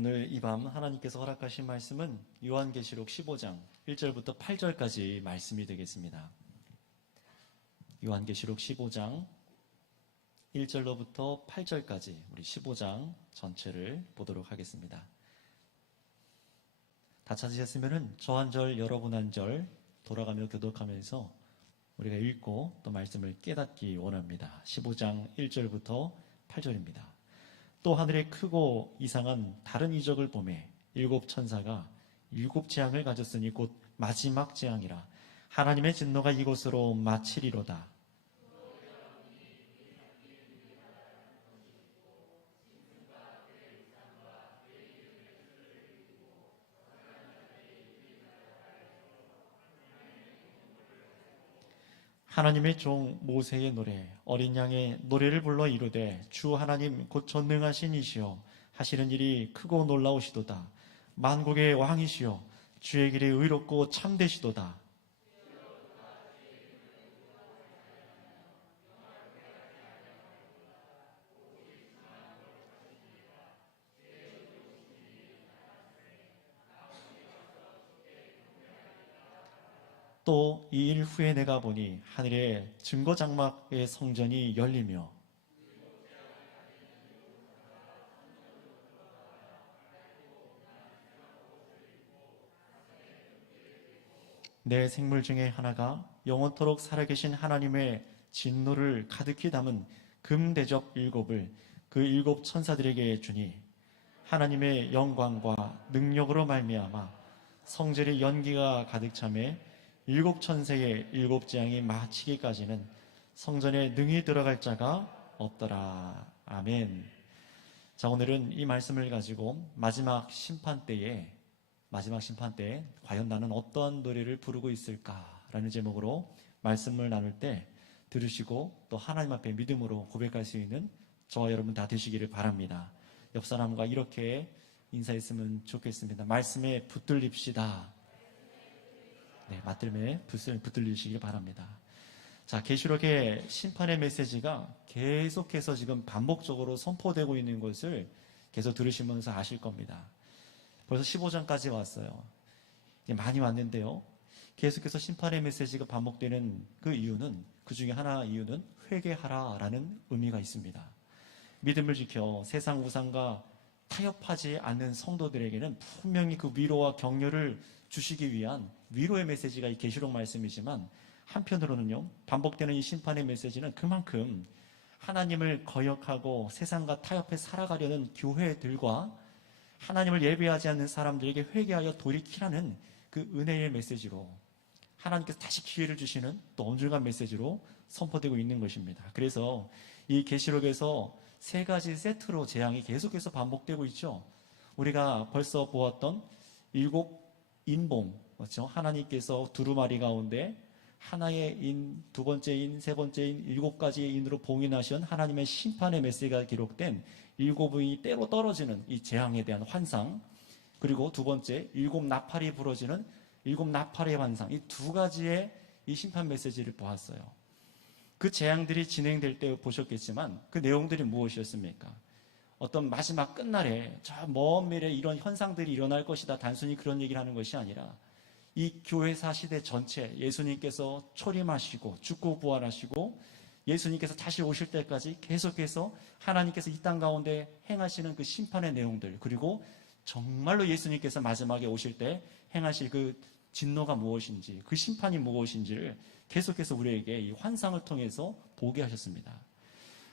오늘 이 밤 하나님께서 허락하신 말씀은 요한계시록 15장 1절부터 8절까지 말씀이 되겠습니다. 요한계시록 15장 1절로부터 8절까지 우리 15장 전체를 보도록 하겠습니다. 다 찾으셨으면 저 한 절 여러분 한 절 돌아가며 교독하면서 우리가 읽고 또 말씀을 깨닫기 원합니다. 15장 1절부터 8절입니다. 또 하늘에 크고 이상한 다른 이적을 보매 일곱 천사가 일곱 재앙을 가졌으니 곧 마지막 재앙이라. 하나님의 진노가 이곳으로 마치리로다. 하나님의 종 모세의 노래 어린 양의 노래를 불러 이르되 주 하나님 곧 전능하신 이시여 하시는 일이 크고 놀라우시도다. 만국의 왕이시여 주의 길이 의롭고 참되시도다. 또 이 일 후에 내가 보니 하늘에 증거장막의 성전이 열리며 내 생물 중에 하나가 영원토록 살아계신 하나님의 진노를 가득히 담은 금대접 일곱을 그 일곱 천사들에게 주니 하나님의 영광과 능력으로 말미암아 성전의 연기가 가득 차매 일곱 천세의 일곱 재앙이 마치기까지는 성전에 능히 들어갈 자가 없더라. 아멘. 자, 오늘은 이 말씀을 가지고 마지막 심판 때에 과연 나는 어떠한 노래를 부르고 있을까라는 제목으로 말씀을 나눌 때 들으시고 또 하나님 앞에 믿음으로 고백할 수 있는 저와 여러분 다 되시기를 바랍니다. 옆 사람과 이렇게 인사했으면 좋겠습니다. 말씀에 붙들립시다. 네, 맞들매 붙들리시길 바랍니다. 자, 계시록의 심판의 메시지가 계속해서 지금 반복적으로 선포되고 있는 것을 계속 들으시면서 아실 겁니다. 벌써 15장까지 왔어요. 많이 왔는데요. 계속해서 심판의 메시지가 반복되는 그 이유는, 그 중에 하나 이유는 회개하라라는 의미가 있습니다. 믿음을 지켜 세상 우상과 타협하지 않는 성도들에게는 분명히 그 위로와 격려를 주시기 위한 위로의 메시지가 이 계시록 말씀이지만, 한편으로는요, 반복되는 이 심판의 메시지는 그만큼 하나님을 거역하고 세상과 타협해 살아가려는 교회들과 하나님을 예배하지 않는 사람들에게 회개하여 돌이키라는 그 은혜의 메시지로, 하나님께서 다시 기회를 주시는 또 엄중한 메시지로 선포되고 있는 것입니다. 그래서 이 계시록에서 세 가지 세트로 재앙이 계속해서 반복되고 있죠. 우리가 벌써 보았던 일곱 인봉, 그렇죠? 하나님께서 두루마리 가운데 하나의 인, 두 번째 인, 세 번째 인, 일곱 가지의 인으로 봉인하신 하나님의 심판의 메시지가 기록된 일곱의 때로 떨어지는 이 재앙에 대한 환상, 그리고 두 번째 일곱 나팔이 부러지는 일곱 나팔의 환상, 이 두 가지의 이 심판 메시지를 보았어요. 그 재앙들이 진행될 때 보셨겠지만 그 내용들이 무엇이었습니까? 어떤 마지막 끝날에 저 먼 미래에 이런 현상들이 일어날 것이다, 단순히 그런 얘기를 하는 것이 아니라 이 교회사 시대 전체 예수님께서 초림하시고 죽고 부활하시고 예수님께서 다시 오실 때까지 계속해서 하나님께서 이 땅 가운데 행하시는 그 심판의 내용들, 그리고 정말로 예수님께서 마지막에 오실 때 행하실 그 진노가 무엇인지, 그 심판이 무엇인지를 계속해서 우리에게 이 환상을 통해서 보게 하셨습니다.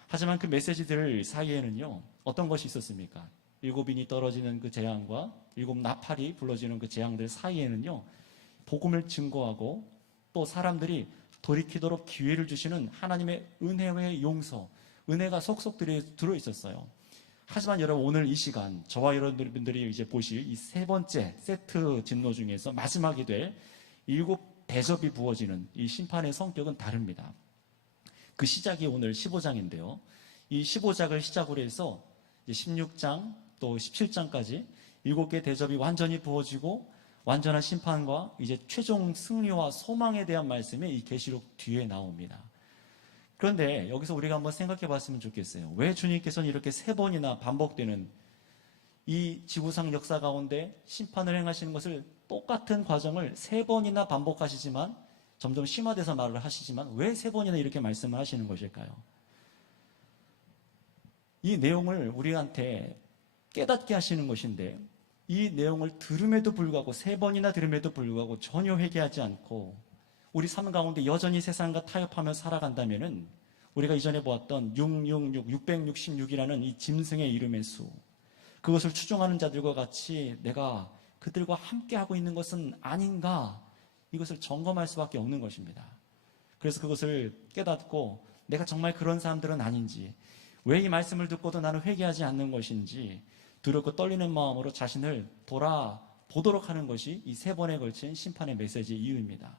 하지만 그 메시지들 사이에는요, 어떤 것이 있었습니까? 일곱 인이 떨어지는 그 재앙과 일곱 나팔이 불러지는 그 재앙들 사이에는요, 복음을 증거하고 또 사람들이 돌이키도록 기회를 주시는 하나님의 은혜의 용서, 은혜가 속속 들어있었어요. 하지만 여러분, 오늘 이 시간 저와 여러분들이 이제 보실 이 세 번째 세트 진노 중에서 마지막이 될 일곱 대접이 부어지는 이 심판의 성격은 다릅니다. 그 시작이 오늘 15장인데요. 이 15장을 시작으로 해서 16장 또 17장까지 7개 대접이 완전히 부어지고 완전한 심판과 이제 최종 승리와 소망에 대한 말씀이 이 계시록 뒤에 나옵니다. 그런데 여기서 우리가 한번 생각해 봤으면 좋겠어요. 왜 주님께서는 이렇게 세 번이나 반복되는 이 지구상 역사 가운데 심판을 행하시는 것을 똑같은 과정을 3번이나 반복하시지만 점점 심화돼서 말을 하시지만 왜 3번이나 이렇게 말씀을 하시는 것일까요? 이 내용을 우리한테 깨닫게 하시는 것인데 이 내용을 들음에도 불구하고 3번이나 들음에도 불구하고 전혀 회개하지 않고 우리 삶 가운데 여전히 세상과 타협하며 살아간다면은 우리가 이전에 보았던 666이라는 이 짐승의 이름의 수, 그것을 추종하는 자들과 같이 내가 그들과 함께하고 있는 것은 아닌가, 이것을 점검할 수밖에 없는 것입니다. 그래서 그것을 깨닫고 내가 정말 그런 사람들은 아닌지, 왜 이 말씀을 듣고도 나는 회개하지 않는 것인지 두렵고 떨리는 마음으로 자신을 돌아보도록 하는 것이 이 3번에 걸친 심판의 메시지의 이유입니다.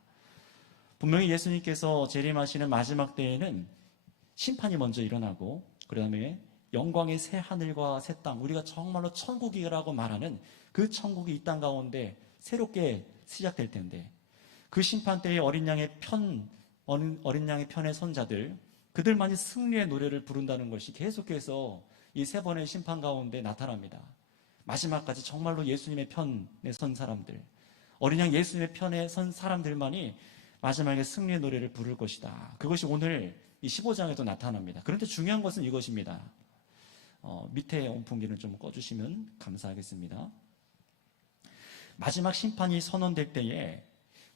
분명히 예수님께서 재림하시는 마지막 때에는 심판이 먼저 일어나고 그 다음에 영광의 새 하늘과 새 땅, 우리가 정말로 천국이라고 말하는 그 천국이 이 땅 가운데 새롭게 시작될 텐데, 그 심판 때에 어린 양의 편에 선 자들, 그들만이 승리의 노래를 부른다는 것이 계속해서 이 3번의 심판 가운데 나타납니다. 마지막까지 정말로 예수님의 편에 선 사람들, 어린 양 예수님의 편에 선 사람들만이 마지막에 승리의 노래를 부를 것이다. 그것이 오늘 이 15장에도 나타납니다. 그런데 중요한 것은 이것입니다. 밑에 온풍기를 좀 꺼주시면 감사하겠습니다. 마지막 심판이 선언될 때에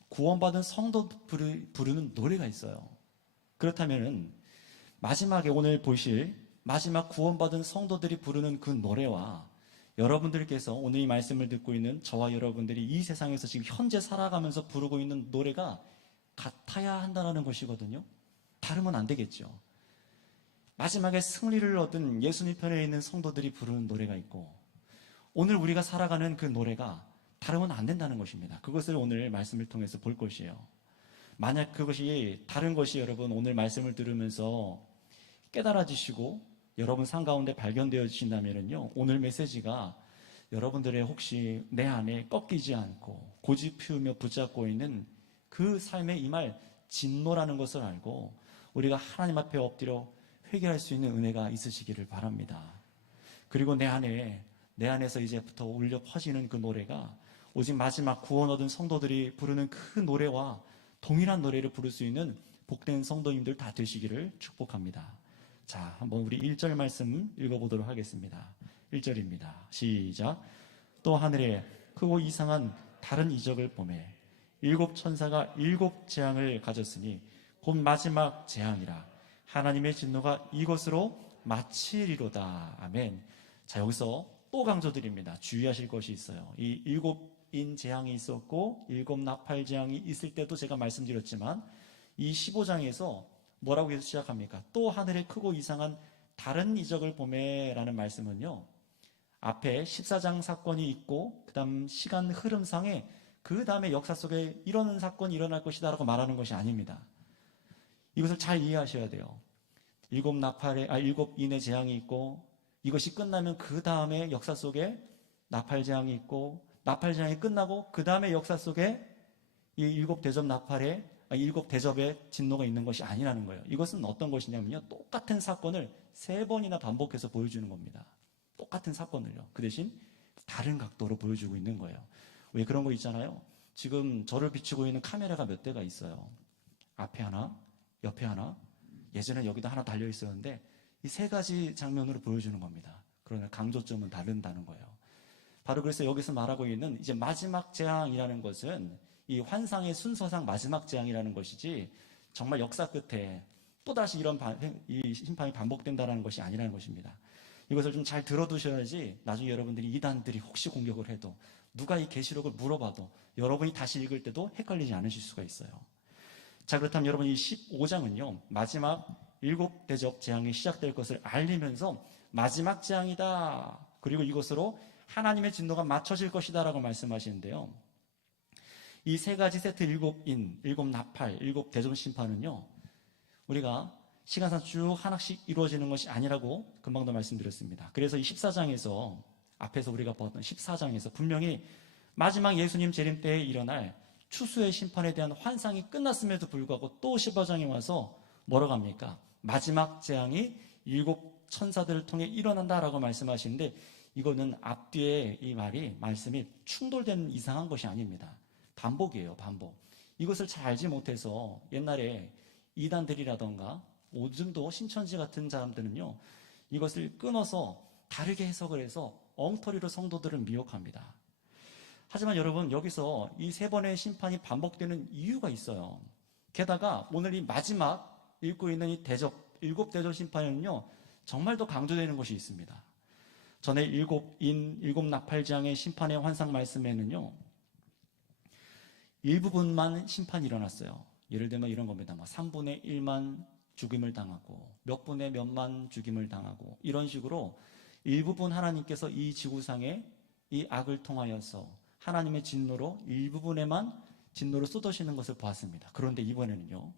구원받은 성도 부르는 노래가 있어요. 그렇다면은 마지막에 오늘 보실 마지막 구원받은 성도들이 부르는 그 노래와 여러분들께서 오늘 이 말씀을 듣고 있는 저와 여러분들이 이 세상에서 지금 현재 살아가면서 부르고 있는 노래가 같아야 한다는 것이거든요. 다르면 안 되겠죠. 마지막에 승리를 얻은 예수님 편에 있는 성도들이 부르는 노래가 있고 오늘 우리가 살아가는 그 노래가 다르면 안 된다는 것입니다. 그것을 오늘 말씀을 통해서 볼 것이에요. 만약 그것이 다른 것이 여러분 오늘 말씀을 들으면서 깨달아지시고 여러분 삶 가운데 발견되어지신다면요, 오늘 메시지가 여러분들의 혹시 내 안에 꺾이지 않고 고집 피우며 붙잡고 있는 그 삶에 임할 진노라는 것을 알고 우리가 하나님 앞에 엎드려 회개할 수 있는 은혜가 있으시기를 바랍니다. 그리고 내 안에서 이제부터 울려 퍼지는 그 노래가 오직 마지막 구원 얻은 성도들이 부르는 그 노래와 동일한 노래를 부를 수 있는 복된 성도님들 다 되시기를 축복합니다. 자, 한번 우리 1절 말씀 읽어보도록 하겠습니다. 1절입니다. 시작. 또 하늘에 크고 이상한 다른 이적을 보매 7 천사가 7 재앙을 가졌으니 곧 마지막 재앙이라. 하나님의 진노가 이것으로 마치리로다. 아멘. 자, 여기서 또 강조드립니다. 주의하실 것이 있어요. 이 7인 재앙이 있었고 7 나팔 재앙이 있을 때도 제가 말씀드렸지만 이 15장에서 뭐라고 해서 시작합니까? 또 하늘에 크고 이상한 다른 이적을 보매라는 말씀은요, 앞에 14장 사건이 있고 그 다음 시간 흐름상에 그 다음에 역사 속에 이런 사건이 일어날 것이다 라고 말하는 것이 아닙니다. 이것을 잘 이해하셔야 돼요. 7 인의 재앙이 있고 이것이 끝나면 그 다음에 역사 속에 나팔 재앙이 있고 나팔 재앙이 끝나고 그 다음에 역사 속에 이 7 대접 나팔에 7 대접의 진노가 있는 것이 아니라는 거예요. 이것은 어떤 것이냐면요, 똑같은 사건을 3번이나 반복해서 보여주는 겁니다. 똑같은 사건을요. 그 대신 다른 각도로 보여주고 있는 거예요. 왜 그런 거 있잖아요. 지금 저를 비추고 있는 카메라가 몇 대가 있어요. 앞에 하나, 옆에 하나, 예전에 여기도 하나 달려 있었는데 이 3가지 장면으로 보여주는 겁니다. 그러나 강조점은 다른다는 거예요. 바로 그래서 여기서 말하고 있는 이제 마지막 재앙이라는 것은 이 환상의 순서상 마지막 재앙이라는 것이지 정말 역사 끝에 또다시 이 심판이 반복된다는 것이 아니라는 것입니다. 이것을 좀 잘 들어두셔야지 나중에 여러분들이 이단들이 혹시 공격을 해도 누가 이 계시록을 물어봐도 여러분이 다시 읽을 때도 헷갈리지 않으실 수가 있어요. 자, 그렇다면 여러분 이 15장은요 마지막 7 대접 재앙이 시작될 것을 알리면서 마지막 재앙이다, 그리고 이것으로 하나님의 진노가 맞춰질 것이다 라고 말씀하시는데요, 이 3가지 세트 7인, 7 나팔, 7 대접 심판은요 우리가 시간상 쭉 하나씩 이루어지는 것이 아니라고 금방도 말씀드렸습니다. 그래서 이 14장에서 앞에서 우리가 봤던 14장에서 분명히 마지막 예수님 재림 때에 일어날 추수의 심판에 대한 환상이 끝났음에도 불구하고 또 15장에 와서 뭐라고 합니까? 마지막 재앙이 7 천사들을 통해 일어난다라고 말씀하시는데 이거는 앞뒤에 이 말씀이 충돌된 이상한 것이 아닙니다. 반복이에요, 반복. 이것을 잘 알지 못해서 옛날에 이단들이라던가 오즘도 신천지 같은 사람들은요, 이것을 끊어서 다르게 해석을 해서 엉터리로 성도들을 미혹합니다. 하지만 여러분, 여기서 이 세 번의 심판이 반복되는 이유가 있어요. 게다가 오늘 이 마지막 읽고 있는 이 일곱 대접 심판에는요, 정말 더 강조되는 것이 있습니다. 전에 일곱 나팔장의 심판의 환상 말씀에는요, 일부분만 심판이 일어났어요. 예를 들면 이런 겁니다. 3분의 1만 죽임을 당하고 몇 분의 몇만 죽임을 당하고 이런 식으로 일부분 하나님께서 이 지구상에 이 악을 통하여서 하나님의 진노로 일부분에만 진노를 쏟으시는 것을 보았습니다. 그런데 이번에는요,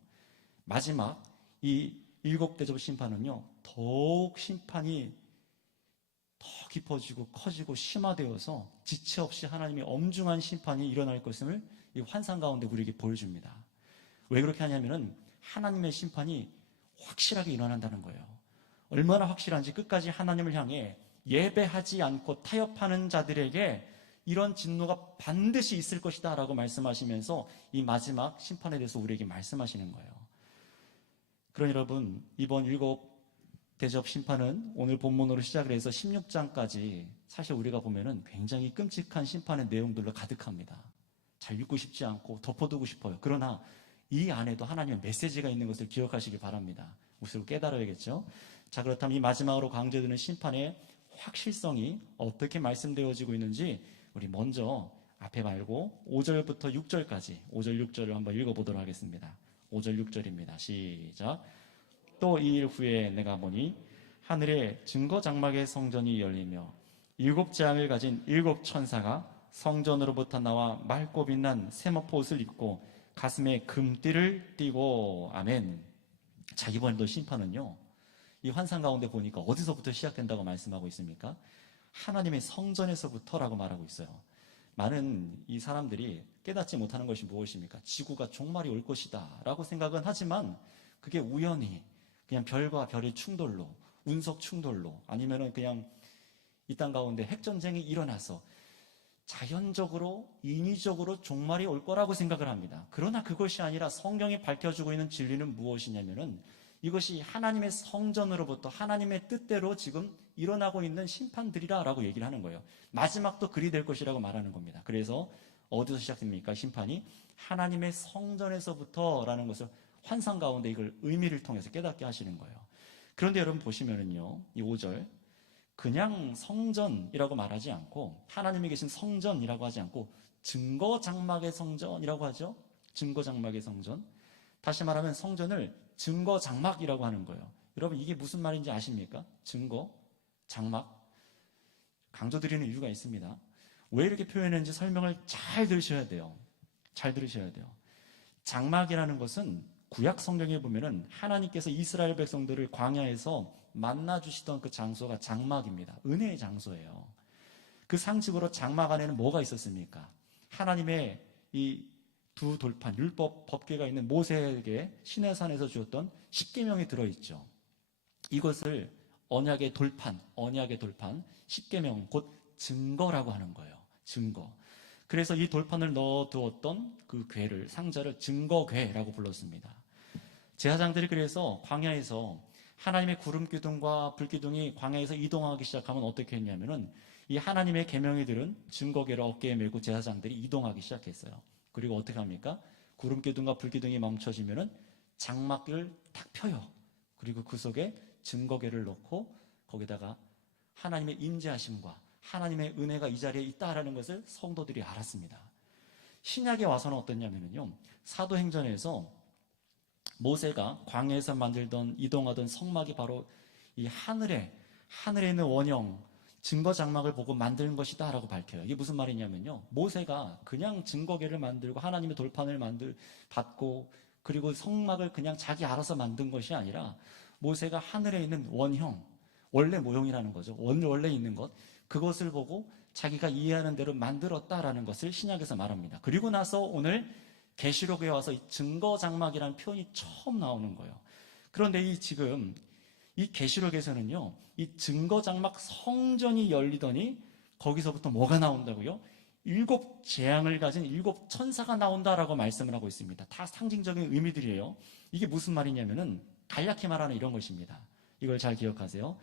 마지막 이 일곱 대접 심판은요, 더욱 심판이 더 깊어지고 커지고 심화되어서 지체 없이 하나님의 엄중한 심판이 일어날 것을 이 환상 가운데 우리에게 보여줍니다. 왜 그렇게 하냐면은 하나님의 심판이 확실하게 일어난다는 거예요. 얼마나 확실한지 끝까지 하나님을 향해 예배하지 않고 타협하는 자들에게 이런 진노가 반드시 있을 것이다 라고 말씀하시면서 이 마지막 심판에 대해서 우리에게 말씀하시는 거예요. 그러니 여러분, 이번 일곱 대접 심판은 오늘 본문으로 시작을 해서 16장까지 사실 우리가 보면은 굉장히 끔찍한 심판의 내용들로 가득합니다. 잘 읽고 싶지 않고 덮어두고 싶어요. 그러나 이 안에도 하나님의 메시지가 있는 것을 기억하시길 바랍니다. 우리가 깨달아야겠죠. 자, 그렇다면 이 마지막으로 강조되는 심판의 확실성이 어떻게 말씀되어지고 있는지 우리 먼저 앞에 말고 5절부터 6절까지 5절 6절을 한번 읽어보도록 하겠습니다. 5절 6절입니다. 시작. 또 이 일 후에 내가 보니 하늘에 증거 장막의 성전이 열리며 일곱 재앙을 가진 일곱 천사가 성전으로부터 나와 맑고 빛난 세마포 옷을 입고 가슴에 금띠를 띠고. 아멘. 자, 이번에도 심판은요, 이 환상 가운데 보니까 어디서부터 시작된다고 말씀하고 있습니까? 하나님의 성전에서부터라고 말하고 있어요. 많은 이 사람들이 깨닫지 못하는 것이 무엇입니까? 지구가 종말이 올 것이다 라고 생각은 하지만 그게 우연히 그냥 별과 별의 충돌로, 운석 충돌로, 아니면은 그냥 이 땅 가운데 핵전쟁이 일어나서 자연적으로, 인위적으로 종말이 올 거라고 생각을 합니다. 그러나 그것이 아니라 성경이 밝혀주고 있는 진리는 무엇이냐면은 이것이 하나님의 성전으로부터 하나님의 뜻대로 지금 일어나고 있는 심판들이라고 얘기를 하는 거예요. 마지막도 그리 될 것이라고 말하는 겁니다. 그래서 어디서 시작됩니까? 심판이 하나님의 성전에서부터라는 것을 환상 가운데 이걸 의미를 통해서 깨닫게 하시는 거예요. 그런데 여러분 보시면은요, 이 5절 그냥 성전이라고 말하지 않고 하나님이 계신 성전이라고 하지 않고 증거 장막의 성전이라고 하죠. 증거 장막의 성전. 다시 말하면 성전을 증거 장막이라고 하는 거예요. 여러분 이게 무슨 말인지 아십니까? 증거, 장막. 강조드리는 이유가 있습니다. 왜 이렇게 표현했는지 설명을 잘 들으셔야 돼요. 잘 들으셔야 돼요. 장막이라는 것은 구약 성경에 보면은 하나님께서 이스라엘 백성들을 광야에서 만나주시던 그 장소가 장막입니다. 은혜의 장소예요. 그 상징으로 장막 안에는 뭐가 있었습니까? 하나님의 이 두 돌판, 율법, 법궤가 있는 모세에게 시내산에서 주었던 십계명이 들어있죠. 이것을 언약의 돌판, 십계명, 곧 증거라고 하는 거예요. 증거. 그래서 이 돌판을 넣어두었던 그 궤를, 상자를 증거궤라고 불렀습니다. 제사장들이 그래서 광야에서 하나님의 구름 기둥과 불 기둥이 광야에서 이동하기 시작하면 어떻게 했냐면은 이 하나님의 계명이 들은 증거궤를 어깨에 메고 제사장들이 이동하기 시작했어요. 그리고 어떻게 합니까? 구름 기둥과 불 기둥이 멈춰지면은 장막을 탁 펴요. 그리고 그 속에 증거궤를 넣고 거기다가 하나님의 임재하심과 하나님의 은혜가 이 자리에 있다라는 것을 성도들이 알았습니다. 신약에 와서는 어떻냐면요, 사도행전에서 모세가 광야에서 만들던 이동하던 성막이 바로 이 하늘에 있는 원형 증거 장막을 보고 만든 것이다 라고 밝혀요. 이게 무슨 말이냐면요, 모세가 그냥 증거궤를 만들고 하나님의 돌판을 받고 그리고 성막을 그냥 자기 알아서 만든 것이 아니라 모세가 하늘에 있는 원형, 원래 모형이라는 거죠. 원래 있는 것, 그것을 보고 자기가 이해하는 대로 만들었다라는 것을 신약에서 말합니다. 그리고 나서 오늘 계시록에 와서 이 증거 장막이라는 표현이 처음 나오는 거예요. 그런데 이 지금 이 계시록에서는요, 이 증거장막 성전이 열리더니 거기서부터 뭐가 나온다고요? 7재앙을 가진 7천사가 나온다라고 말씀을 하고 있습니다. 다 상징적인 의미들이에요. 이게 무슨 말이냐면은 간략히 말하는 이런 것입니다. 이걸 잘 기억하세요.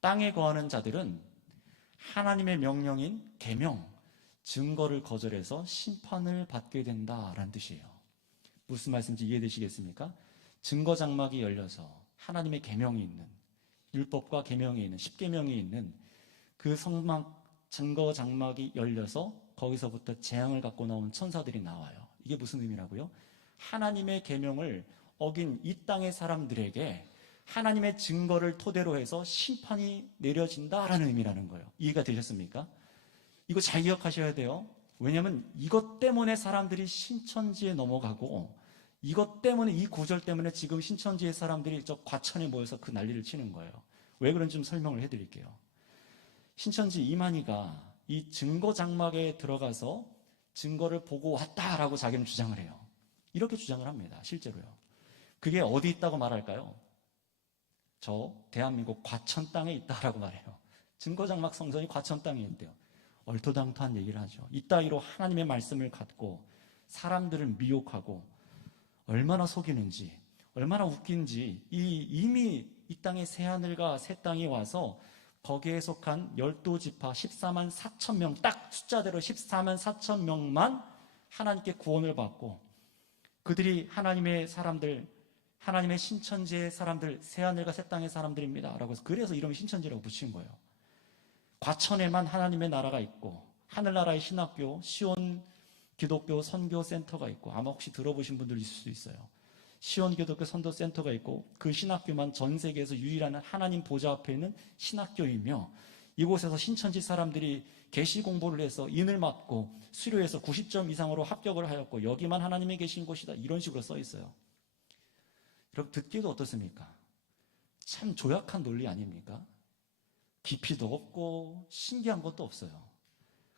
땅에 거하는 자들은 하나님의 명령인 계명, 증거를 거절해서 심판을 받게 된다라는 뜻이에요. 무슨 말씀인지 이해되시겠습니까? 증거 장막이 열려서 하나님의 계명이 있는, 율법과 계명이 있는, 십계명이 있는 그 증거 장막이 열려서 거기서부터 재앙을 갖고 나온 천사들이 나와요. 이게 무슨 의미라고요? 하나님의 계명을 어긴 이 땅의 사람들에게 하나님의 증거를 토대로 해서 심판이 내려진다라는 의미라는 거예요. 이해가 되셨습니까? 이거 잘 기억하셔야 돼요. 왜냐하면 이것 때문에 사람들이 신천지에 넘어가고, 이것 때문에, 이 구절 때문에 지금 신천지의 사람들이 저 과천에 모여서 그 난리를 치는 거예요. 왜 그런지 좀 설명을 해드릴게요. 신천지 이만희가 이 증거 장막에 들어가서 증거를 보고 왔다라고 자기는 주장을 해요. 이렇게 주장을 합니다. 실제로요. 그게 어디 있다고 말할까요? 저 대한민국 과천 땅에 있다라고 말해요. 증거장막 성전이 과천 땅에 있대요. 얼토당토한 얘기를 하죠. 이따위로 하나님의 말씀을 갖고 사람들을 미혹하고 얼마나 속이는지, 얼마나 웃긴지, 이미 이 땅에 새하늘과 새 땅이 와서 거기에 속한 12지파 14만 4천 명, 딱 숫자대로 14만 4천 명만 하나님께 구원을 받고, 그들이 하나님의 사람들, 하나님의 신천지의 사람들, 새하늘과 새 땅의 사람들입니다 라고 해서, 그래서 이름이 신천지라고 붙인 거예요. 과천에만 하나님의 나라가 있고, 하늘나라의 신학교, 시온 기독교 선교센터가 있고, 아마 혹시 들어보신 분들 있을 수 있어요. 시온 기독교 선교센터가 있고, 그 신학교만 전 세계에서 유일한 하나님 보좌 앞에 있는 신학교이며, 이곳에서 신천지 사람들이 계시 공부를 해서 인을 맞고 수료해서 90점 이상으로 합격을 하였고, 여기만 하나님이 계신 곳이다, 이런 식으로 써 있어요. 여러분, 듣기도 어떻습니까? 참 조약한 논리 아닙니까? 깊이도 없고 신기한 것도 없어요.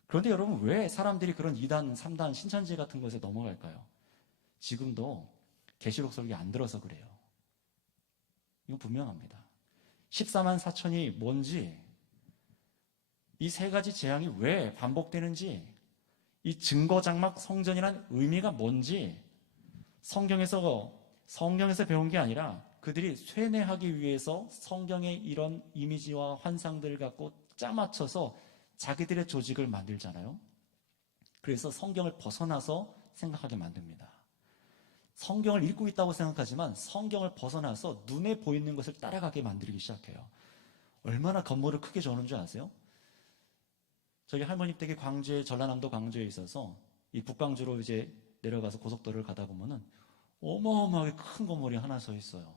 그런데 여러분, 왜 사람들이 그런 2단, 3단, 신천지 같은 것에 넘어갈까요? 지금도 계시록 설교 안 들어서 그래요. 이건 분명합니다. 14만 4천이 뭔지, 이 세 가지 재앙이 왜 반복되는지, 이 증거장막 성전이란 의미가 뭔지 성경에서 배운 게 아니라 그들이 쇠뇌하기 위해서 성경의 이런 이미지와 환상들을 갖고 짜맞춰서 자기들의 조직을 만들잖아요. 그래서 성경을 벗어나서 생각하게 만듭니다. 성경을 읽고 있다고 생각하지만 성경을 벗어나서 눈에 보이는 것을 따라가게 만들기 시작해요. 얼마나 건물을 크게 저는 줄 아세요? 저희 할머니 댁이 광주에, 전라남도 광주에 있어서 이 북광주로 이제 내려가서 고속도로를 가다 보면은 어마어마하게 큰 건물이 하나 서 있어요.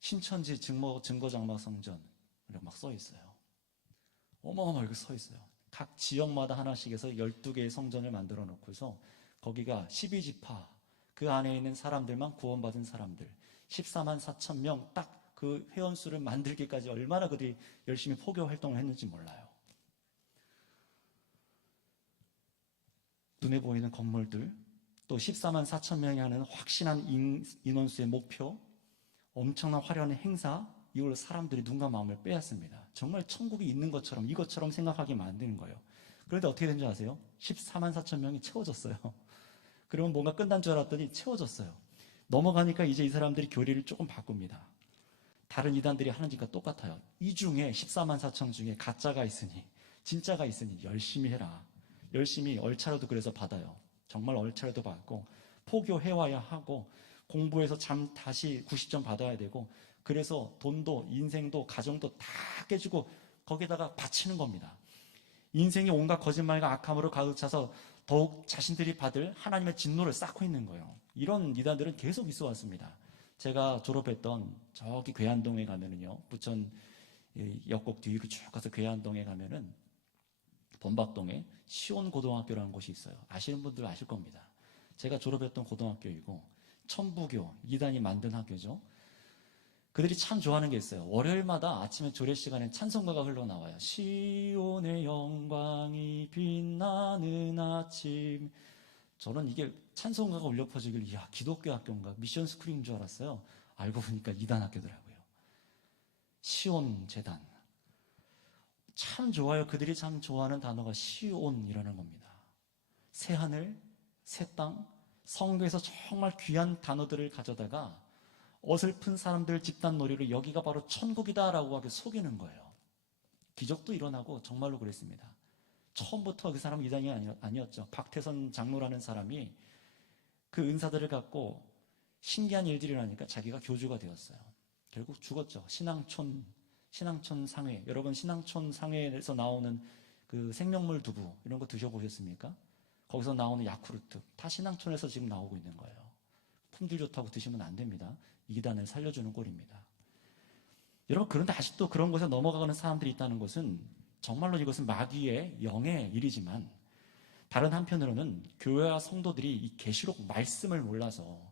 신천지 증거장막 성전 이렇게 막 써 있어요. 어마어마하게 서 있어요. 각 지역마다 하나씩 해서 12개의 성전을 만들어 놓고서 거기가 12지파, 그 안에 있는 사람들만 구원받은 사람들 14만 4천 명, 딱 그 회원수를 만들기까지 얼마나 그들이 열심히 포교 활동을 했는지 몰라요. 눈에 보이는 건물들, 또 14만 4천 명이 하는 확신한 인원수의 목표, 엄청난 화려한 행사, 이걸로 사람들이 눈과 마음을 빼앗습니다. 정말 천국이 있는 것처럼, 이것처럼 생각하게 만드는 거예요. 그런데 어떻게 된 줄 아세요? 14만 4천 명이 채워졌어요. 그러면 뭔가 끝난 줄 알았더니 채워졌어요. 넘어가니까 이제 이 사람들이 교리를 조금 바꿉니다. 다른 이단들이 하는 짓과 똑같아요. 이 중에 14만 4천 중에 가짜가 있으니, 진짜가 있으니 열심히 해라. 열심히 얼차려도 그래서 받아요. 정말 얼차려도 받고 포교해와야 하고 공부해서 다시 90점 받아야 되고, 그래서 돈도 인생도 가정도 다 깨지고 거기다가 바치는 겁니다. 인생이 온갖 거짓말과 악함으로 가득 차서 더욱 자신들이 받을 하나님의 진노를 쌓고 있는 거예요. 이런 이단들은 계속 있어 왔습니다. 제가 졸업했던 저기 괴안동에 가면은요, 부천 역곡 뒤로 쭉 가서 괴안동에 가면은 범박동에 시온고등학교라는 곳이 있어요. 아시는 분들 아실 겁니다. 제가 졸업했던 고등학교이고 천부교 이단이 만든 학교죠. 그들이 참 좋아하는 게 있어요. 월요일마다 아침에 조례 시간에 찬송가가 흘러나와요. 시온의 영광이 빛나는 아침. 저는 이게 찬송가가 울려 퍼지길, 이야, 기독교 학교인가 미션 스쿨인 줄 알았어요. 알고 보니까 이단 학교더라고요. 시온 제단. 참 좋아요. 그들이 참 좋아하는 단어가 시온이라는 겁니다. 새 하늘, 새 땅, 성경에서 정말 귀한 단어들을 가져다가 어설픈 사람들 집단 놀이로 여기가 바로 천국이다라고 하게 속이는 거예요. 기적도 일어나고 정말로 그랬습니다. 처음부터 그 사람은 이단이 아니었죠. 박태선 장로라는 사람이 그 은사들을 갖고 신기한 일들이 일어나니까 자기가 교주가 되었어요. 결국 죽었죠. 신앙촌 상회. 여러분 신앙촌 상회에서 나오는 그 생명물 두부 이런 거 드셔보셨습니까? 거기서 나오는 야쿠르트 다 신앙촌에서 지금 나오고 있는 거예요. 품질 좋다고 드시면 안 됩니다. 이단을 살려주는 꼴입니다. 여러분 그런데 아직도 그런 곳에 넘어가는 사람들이 있다는 것은 정말로 이것은 마귀의 영의 일이지만 다른 한편으로는 교회와 성도들이 이 계시록 말씀을 몰라서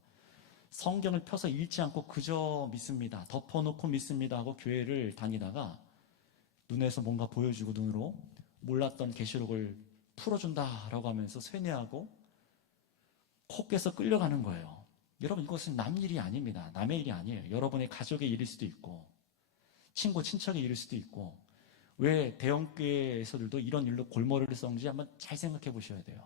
성경을 펴서 읽지 않고 그저 믿습니다. 덮어놓고 믿습니다 하고 교회를 다니다가 눈에서 뭔가 보여주고 눈으로 몰랐던 계시록을 풀어준다라고 하면서 쇠뇌하고 코께서 끌려가는 거예요. 여러분 이것은 남 일이 아닙니다. 남의 일이 아니에요. 여러분의 가족의 일일 수도 있고 친구 친척의 일일 수도 있고 왜 대형교회에서들도 이런 일로 골머리를 썩는지 한번 잘 생각해 보셔야 돼요.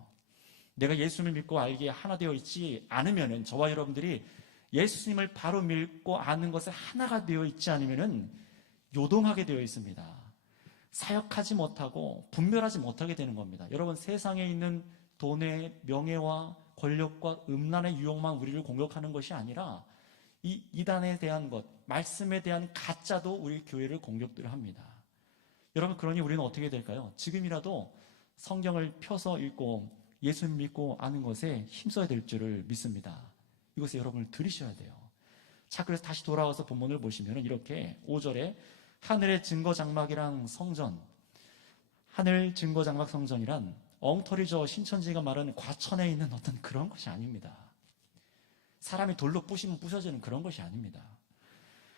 내가 예수님을 믿고 알기에 하나 되어 있지 않으면은 저와 여러분들이 예수님을 바로 믿고 아는 것에 하나가 되어 있지 않으면은 요동하게 되어 있습니다. 사역하지 못하고 분별하지 못하게 되는 겁니다. 여러분 세상에 있는 돈의 명예와 권력과 음란의 유혹만 우리를 공격하는 것이 아니라 이 이단에 대한 것, 말씀에 대한 가짜도 우리 교회를 공격들 합니다. 여러분 그러니 우리는 어떻게 될까요? 지금이라도 성경을 펴서 읽고 예수님 믿고 아는 것에 힘써야 될 줄을 믿습니다. 이것에 여러분을 들으셔야 돼요. 자, 그래서 다시 돌아와서 본문을 보시면 이렇게 5절에 하늘의 증거장막이랑 성전, 하늘 증거장막 성전이란 엉터리죠. 신천지가 말하는 과천에 있는 어떤 그런 것이 아닙니다. 사람이 돌로 부시면 부셔지는 그런 것이 아닙니다.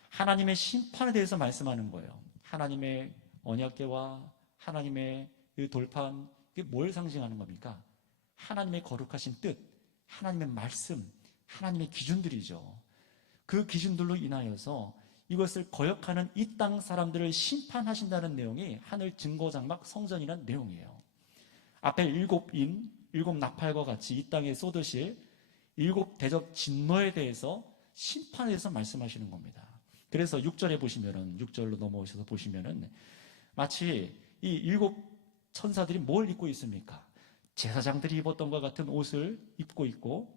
하나님의 심판에 대해서 말씀하는 거예요. 하나님의 언약궤와 하나님의 그 돌판, 이게 뭘 상징하는 겁니까? 하나님의 거룩하신 뜻, 하나님의 말씀, 하나님의 기준들이죠. 그 기준들로 인하여서 이것을 거역하는 이 땅 사람들을 심판하신다는 내용이 하늘 증거장막 성전이라는 내용이에요. 앞에 일곱 나팔과 같이 이 땅에 쏟으실 일곱 대접 진노에 대해서 심판에 대해서 말씀하시는 겁니다. 그래서 6절에 보시면은 6절로 넘어오셔서 보시면은 마치 이 일곱 천사들이 뭘 입고 있습니까? 제사장들이 입었던 것 같은 옷을 입고 있고,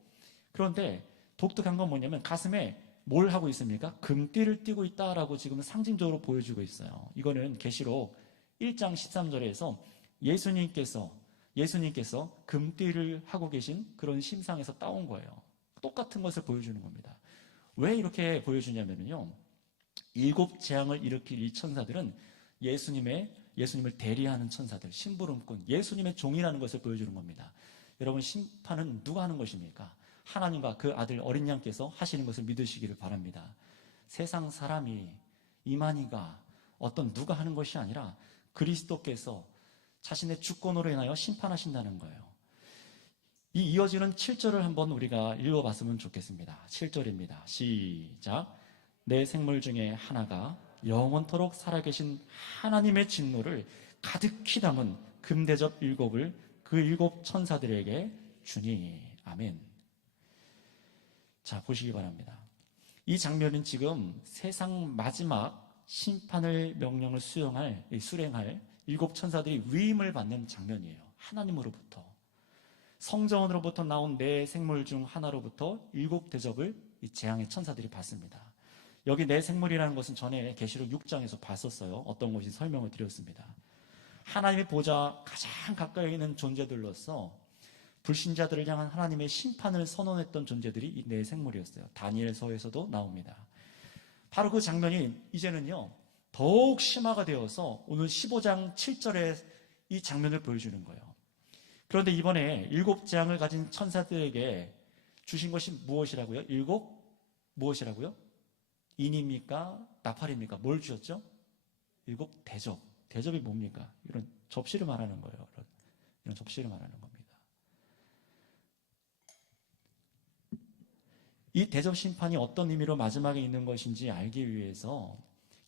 그런데 독특한 건 뭐냐면 가슴에 뭘 하고 있습니까? 금띠를 띠고 있다라고 지금 상징적으로 보여주고 있어요. 이거는 계시록 1장 13절에서 예수님께서 금띠를 하고 계신 그런 심상에서 따온 거예요. 똑같은 것을 보여주는 겁니다. 왜 이렇게 보여주냐면요, 일곱 재앙을 일으킬 이 천사들은 예수님을 대리하는 천사들, 심부름꾼, 예수님의 종이라는 것을 보여주는 겁니다. 여러분, 심판은 누가 하는 것입니까? 하나님과 그 아들 어린 양께서 하시는 것을 믿으시기를 바랍니다. 세상 사람이, 이만희가, 어떤 누가 하는 것이 아니라 그리스도께서 자신의 주권으로 인하여 심판하신다는 거예요. 이 이어지는 7절을 한번 우리가 읽어봤으면 좋겠습니다. 7절입니다. 시작. 내 생물 중에 하나가 영원토록 살아계신 하나님의 진노를 가득히 담은 금대접 일곱을 그 일곱 천사들에게 주니. 아멘. 자, 보시기 바랍니다. 이 장면은 지금 세상 마지막 심판을 명령을 수행할 일곱 천사들이 위임을 받는 장면이에요. 하나님으로부터. 성전으로부터 나온 네 생물 중 하나로부터 일곱 대접을 이 재앙의 천사들이 받습니다. 여기 네 생물이라는 것은 전에 계시록 6장에서 봤었어요. 어떤 것이 설명을 드렸습니다. 하나님의 보좌 가장 가까이 있는 존재들로서 불신자들을 향한 하나님의 심판을 선언했던 존재들이 이 네 생물이었어요. 다니엘서에서도 나옵니다. 바로 그 장면이 이제는요 더욱 심화가 되어서 오늘 15장 7절에 이 장면을 보여주는 거예요. 그런데 이번에 일곱 재앙을 가진 천사들에게 주신 것이 무엇이라고요? 무엇이라고요? 인입니까? 나팔입니까? 뭘 주셨죠? 일곱 대접. 대접이 뭡니까? 이런 접시를 말하는 거예요. 이런 접시를 말하는 겁니다. 이 대접 심판이 어떤 의미로 마지막에 있는 것인지 알기 위해서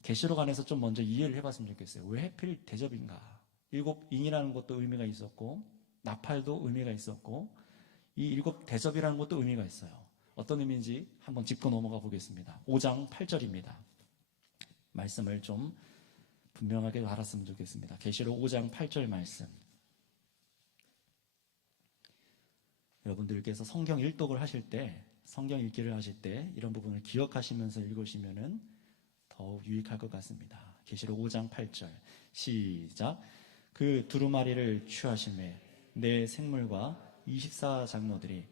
계시록 안에서 좀 먼저 이해를 해봤으면 좋겠어요. 왜 하필 대접인가? 일곱 인이라는 것도 의미가 있었고 나팔도 의미가 있었고 이 일곱 대접이라는 것도 의미가 있어요. 어떤 의미인지 한번 짚고 넘어가 보겠습니다. 5장 8절입니다. 말씀을 좀 분명하게 알았으면 좋겠습니다. 계시록 5장 8절 말씀. 여러분들께서 성경 일독을 하실 때, 성경 읽기를 하실 때 이런 부분을 기억하시면서 읽으시면은 더욱 유익할 것 같습니다. 계시록 5장 8절 시작. 그 두루마리를 취하심에 내 생물과 24장로들이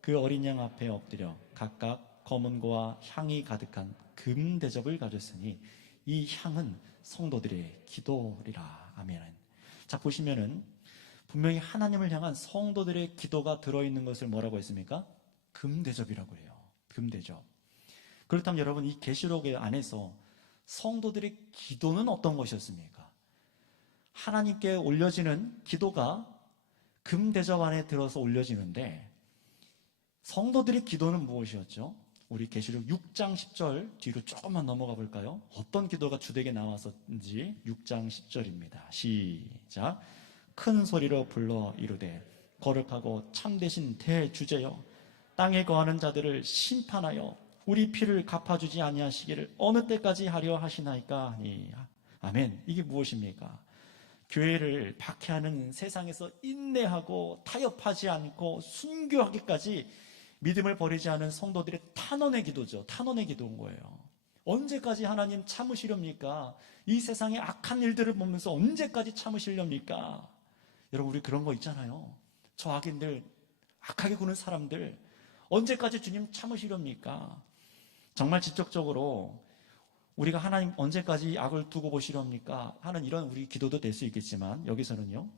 그 어린 양 앞에 엎드려 각각 검은고와 향이 가득한 금 대접을 가졌으니 이 향은 성도들의 기도리라. 아멘. 자, 보시면은 분명히 하나님을 향한 성도들의 기도가 들어있는 것을 뭐라고 했습니까? 금대접이라고 해요. 금대접. 그렇다면 여러분, 이 계시록의 안에서 성도들의 기도는 어떤 것이었습니까? 하나님께 올려지는 기도가 금대접 안에 들어서 올려지는데 성도들의 기도는 무엇이었죠? 우리 계시록 6장 10절 뒤로 조금만 넘어가 볼까요? 어떤 기도가 주되게 나왔었는지 6장 10절입니다. 시작. 큰 소리로 불러 이르되 거룩하고 참되신 대주제여 땅에 거하는 자들을 심판하여 우리 피를 갚아주지 아니하시기를 어느 때까지 하려 하시나이까 하니. 아멘. 이게 무엇입니까? 교회를 박해하는 세상에서 인내하고 타협하지 않고 순교하기까지 믿음을 버리지 않은 성도들의 탄원의 기도죠. 탄원의 기도인 거예요. 언제까지 하나님 참으시렵니까? 이 세상의 악한 일들을 보면서 언제까지 참으시렵니까? 여러분, 우리 그런 거 있잖아요. 저 악인들, 악하게 구는 사람들 언제까지 주님 참으시렵니까? 정말 직접적으로 우리가 하나님 언제까지 악을 두고 보시렵니까? 하는 이런 우리 기도도 될 수 있겠지만 여기서는요,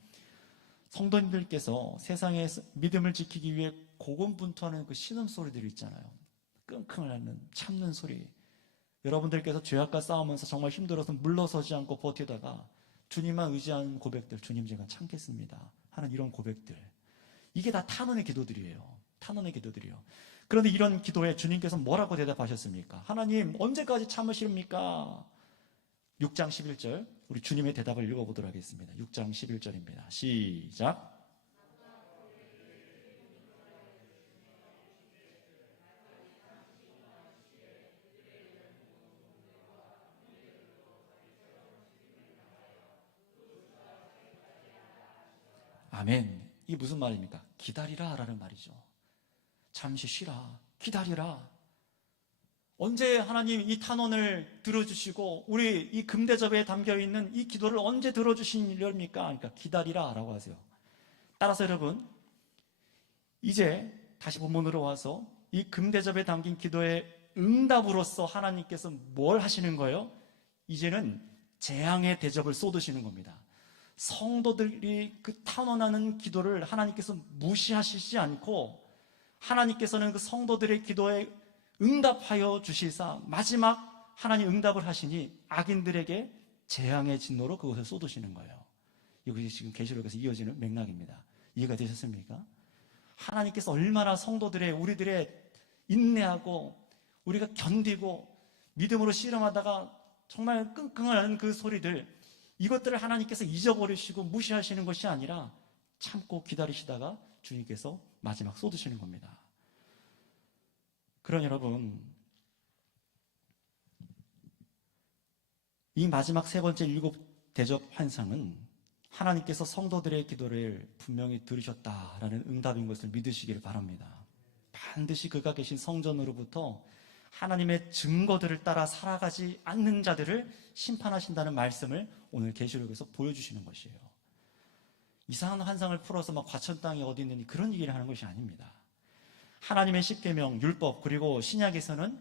성도님들께서 세상에 믿음을 지키기 위해 고군분투하는 그 신음소리들이 있잖아요. 끙끙을 앓는 참는 소리. 여러분들께서 죄악과 싸우면서 정말 힘들어서 물러서지 않고 버티다가 주님만 의지하는 고백들, 주님 제가 참겠습니다 하는 이런 고백들, 이게 다 탄원의 기도들이에요. 탄원의 기도들이요. 그런데 이런 기도에 주님께서 뭐라고 대답하셨습니까? 하나님 언제까지 참으십니까? 6장 11절 우리 주님의 대답을 읽어보도록 하겠습니다. 6장 11절입니다. 시작. 아멘. 이게 무슨 말입니까? 기다리라 라는 말이죠. 잠시 쉬라, 기다리라. 언제 하나님 이 탄원을 들어주시고 우리 이 금대접에 담겨있는 이 기도를 언제 들어주시렵니까? 그러니까 기다리라 라고 하세요. 따라서 여러분, 이제 다시 본문으로 와서 이 금대접에 담긴 기도의 응답으로서 하나님께서 뭘 하시는 거예요? 이제는 재앙의 대접을 쏟으시는 겁니다. 성도들이 그 탄원하는 기도를 하나님께서 무시하시지 않고 하나님께서는 그 성도들의 기도에 응답하여 주시사 마지막 하나님 응답을 하시니 악인들에게 재앙의 진노로 그것을 쏟으시는 거예요. 이것이 지금 계시록에서 이어지는 맥락입니다. 이해가 되셨습니까? 하나님께서 얼마나 성도들의, 우리들의 인내하고 우리가 견디고 믿음으로 씨름하다가 정말 끙끙을 앓는 그 소리들, 이것들을 하나님께서 잊어버리시고 무시하시는 것이 아니라 참고 기다리시다가 주님께서 마지막 쏟으시는 겁니다. 그런 여러분, 이 마지막 세 번째 일곱 대접 환상은 하나님께서 성도들의 기도를 분명히 들으셨다라는 응답인 것을 믿으시기를 바랍니다. 반드시 그가 계신 성전으로부터 하나님의 증거들을 따라 살아가지 않는 자들을 심판하신다는 말씀을 오늘 계시록에서 보여주시는 것이에요. 이상한 환상을 풀어서 막 과천 땅이 어디 있느니 그런 얘기를 하는 것이 아닙니다. 하나님의 십계명, 율법, 그리고 신약에서는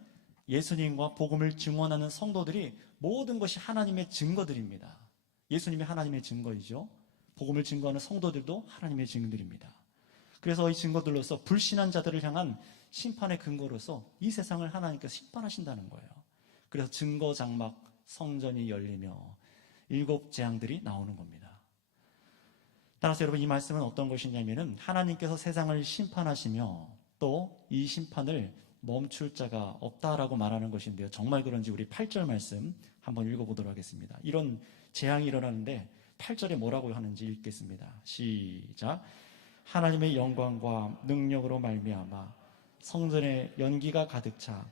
예수님과 복음을 증언하는 성도들이 모든 것이 하나님의 증거들입니다. 예수님이 하나님의 증거이죠. 복음을 증거하는 성도들도 하나님의 증거들입니다. 그래서 이 증거들로서 불신한 자들을 향한 심판의 근거로서 이 세상을 하나님께서 심판하신다는 거예요. 그래서 증거 장막 성전이 열리며 일곱 재앙들이 나오는 겁니다. 따라서 여러분, 이 말씀은 어떤 것이냐면은 하나님께서 세상을 심판하시며 또 이 심판을 멈출 자가 없다라고 말하는 것인데요. 정말 그런지 우리 8절 말씀 한번 읽어보도록 하겠습니다. 이런 재앙이 일어나는데 8절에 뭐라고 하는지 읽겠습니다. 시작. 하나님의 영광과 능력으로 말미암아 성전에 연기가 가득 차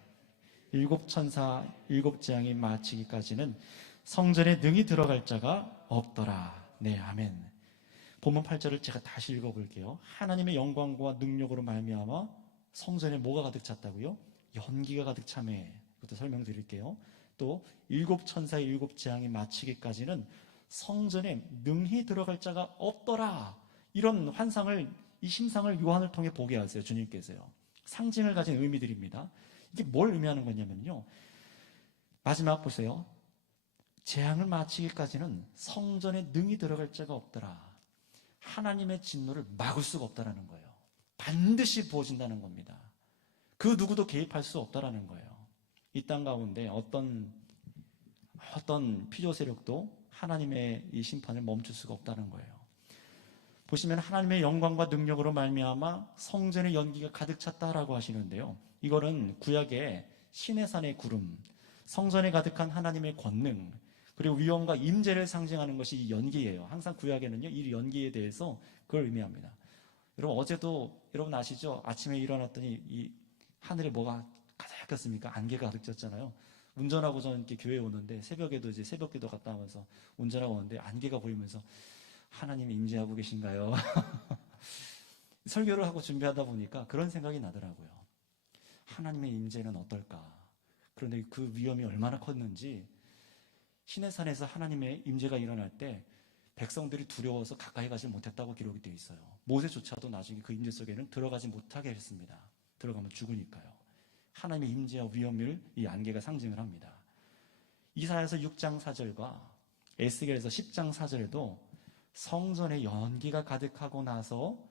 일곱 천사 일곱 재앙이 마치기까지는 성전에 능히 들어갈 자가 없더라. 네, 아멘. 본문 8절을 제가 다시 읽어볼게요. 하나님의 영광과 능력으로 말미암아 성전에 뭐가 가득 찼다고요? 연기가 가득 차매. 이것도 설명드릴게요. 또 일곱 천사의 일곱 재앙이 마치기까지는 성전에 능히 들어갈 자가 없더라. 이런 환상을, 이 심상을 요한을 통해 보게 하세요. 주님께서요. 상징을 가진 의미들입니다. 이게 뭘 의미하는 거냐면요, 마지막 보세요. 재앙을 마치기까지는 성전에 능히 들어갈 자가 없더라. 하나님의 진노를 막을 수가 없다라는 거예요. 반드시 부어진다는 겁니다. 그 누구도 개입할 수 없다라는 거예요. 이 땅 가운데 어떤 피조 세력도 하나님의 이 심판을 멈출 수가 없다는 거예요. 보시면 하나님의 영광과 능력으로 말미암아 성전의 연기가 가득 찼다라고 하시는데요. 이거는 구약의 시내산의 구름, 성전에 가득한 하나님의 권능, 그리고 위엄과 임재를 상징하는 것이 이 연기예요. 항상 구약에는요, 이 연기에 대해서 그걸 의미합니다. 여러분, 어제도 여러분 아시죠? 아침에 일어났더니 이 하늘에 뭐가 가득했습니까? 안개가 가득 찼잖아요. 운전하고 저는 이렇게 교회에 오는데, 새벽에도 이제 새벽기도 갔다 오면서 운전하고 오는데 안개가 보이면서 하나님이 임재하고 계신가요? 설교를 하고 준비하다 보니까 그런 생각이 나더라고요. 하나님의 임재는 어떨까? 그런데 그 위험이 얼마나 컸는지, 시내산에서 하나님의 임재가 일어날 때 백성들이 두려워서 가까이 가지 못했다고 기록이 되어 있어요. 모세조차도 나중에 그 임재 속에는 들어가지 못하게 했습니다. 들어가면 죽으니까요. 하나님의 임재와 위험을 이 안개가 상징을 합니다. 이사야서 6장 4절과 에스겔에서 10장 4절에도 성전에 연기가 가득하고 나서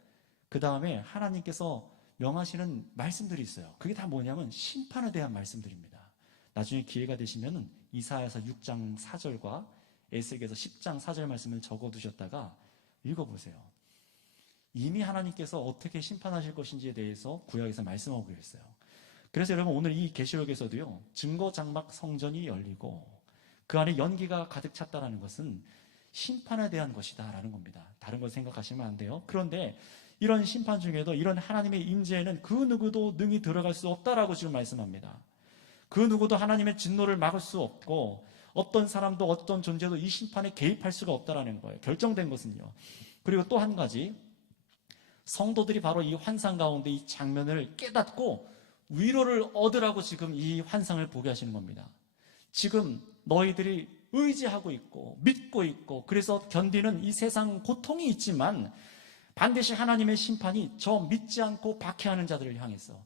그 다음에 하나님께서 명하시는 말씀들이 있어요. 그게 다 뭐냐면 심판에 대한 말씀들입니다. 나중에 기회가 되시면 이사야서 6장 4절과 에스겔에서 10장 4절 말씀을 적어두셨다가 읽어보세요. 이미 하나님께서 어떻게 심판하실 것인지에 대해서 구약에서 말씀하고 계셨어요. 그래서 여러분, 오늘 이 계시록에서도요, 증거 장막 성전이 열리고 그 안에 연기가 가득 찼다라는 것은 심판에 대한 것이다라는 겁니다. 다른 걸 생각하시면 안 돼요. 그런데 이런 심판 중에도 이런 하나님의 임재에는 그 누구도 능히 들어갈 수 없다라고 지금 말씀합니다. 그 누구도 하나님의 진노를 막을 수 없고 어떤 사람도 어떤 존재도 이 심판에 개입할 수가 없다라는 거예요. 결정된 것은요. 그리고 또 한 가지, 성도들이 바로 이 환상 가운데 이 장면을 깨닫고 위로를 얻으라고 지금 이 환상을 보게 하시는 겁니다. 지금 너희들이 의지하고 있고 믿고 있고 그래서 견디는 이 세상 고통이 있지만 반드시 하나님의 심판이 저 믿지 않고 박해하는 자들을 향해서,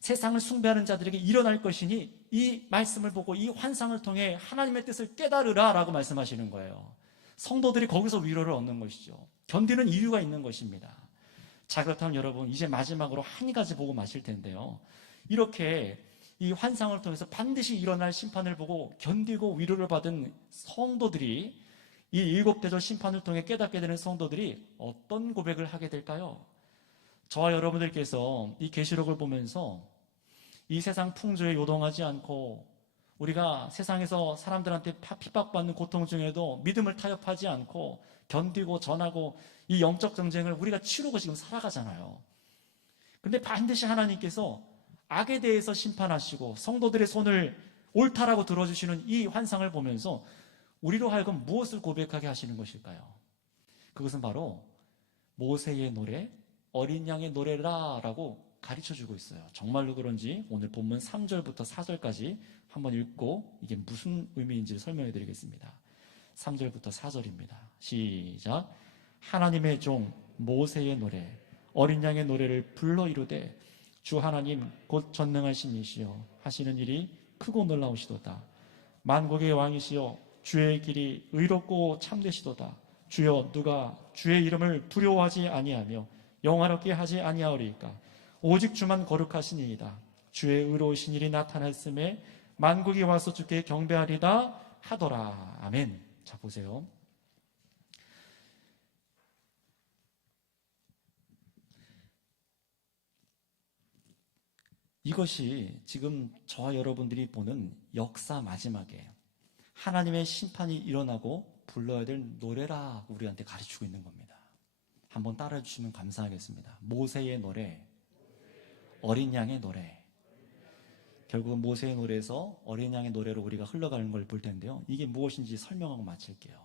세상을 숭배하는 자들에게 일어날 것이니 이 말씀을 보고 이 환상을 통해 하나님의 뜻을 깨달으라 라고 말씀하시는 거예요. 성도들이 거기서 위로를 얻는 것이죠. 견디는 이유가 있는 것입니다. 자, 그렇다면 여러분, 이제 마지막으로 한 가지 보고 마실 텐데요. 이렇게 이 환상을 통해서 반드시 일어날 심판을 보고 견디고 위로를 받은 성도들이, 이 일곱 대절 심판을 통해 깨닫게 되는 성도들이 어떤 고백을 하게 될까요? 저와 여러분들께서 이 계시록을 보면서 이 세상 풍조에 요동하지 않고 우리가 세상에서 사람들한테 핍박받는 고통 중에도 믿음을 타협하지 않고 견디고 전하고 이 영적 전쟁을 우리가 치르고 지금 살아가잖아요. 근데 반드시 하나님께서 악에 대해서 심판하시고 성도들의 손을 옳다라고 들어주시는 이 환상을 보면서 우리로 하여금 무엇을 고백하게 하시는 것일까요? 그것은 바로 모세의 노래, 어린 양의 노래라라고 가르쳐주고 있어요. 정말로 그런지 오늘 본문 3절부터 4절까지 한번 읽고 이게 무슨 의미인지 설명해 드리겠습니다. 3절부터 4절입니다. 시작. 하나님의 종 모세의 노래, 어린 양의 노래를 불러 이루되 주 하나님 곧 전능하신 이시여 하시는 일이 크고 놀라우시도다. 만국의 왕이시여 주의 길이 의롭고 참되시도다. 주여 누가 주의 이름을 두려워하지 아니하며 영화롭게 하지 아니하오리이까. 오직 주만 거룩하시니이다. 주의 의로우신 일이 나타났음에 만국이 와서 주께 경배하리다 하더라. 아멘. 자, 보세요. 이것이 지금 저와 여러분들이 보는 역사 마지막에 하나님의 심판이 일어나고 불러야 될 노래라 우리한테 가르치고 있는 겁니다. 한번 따라해 주시면 감사하겠습니다. 모세의 노래, 어린 양의 노래. 결국은 모세의 노래에서 어린 양의 노래로 우리가 흘러가는 걸 볼 텐데요. 이게 무엇인지 설명하고 마칠게요.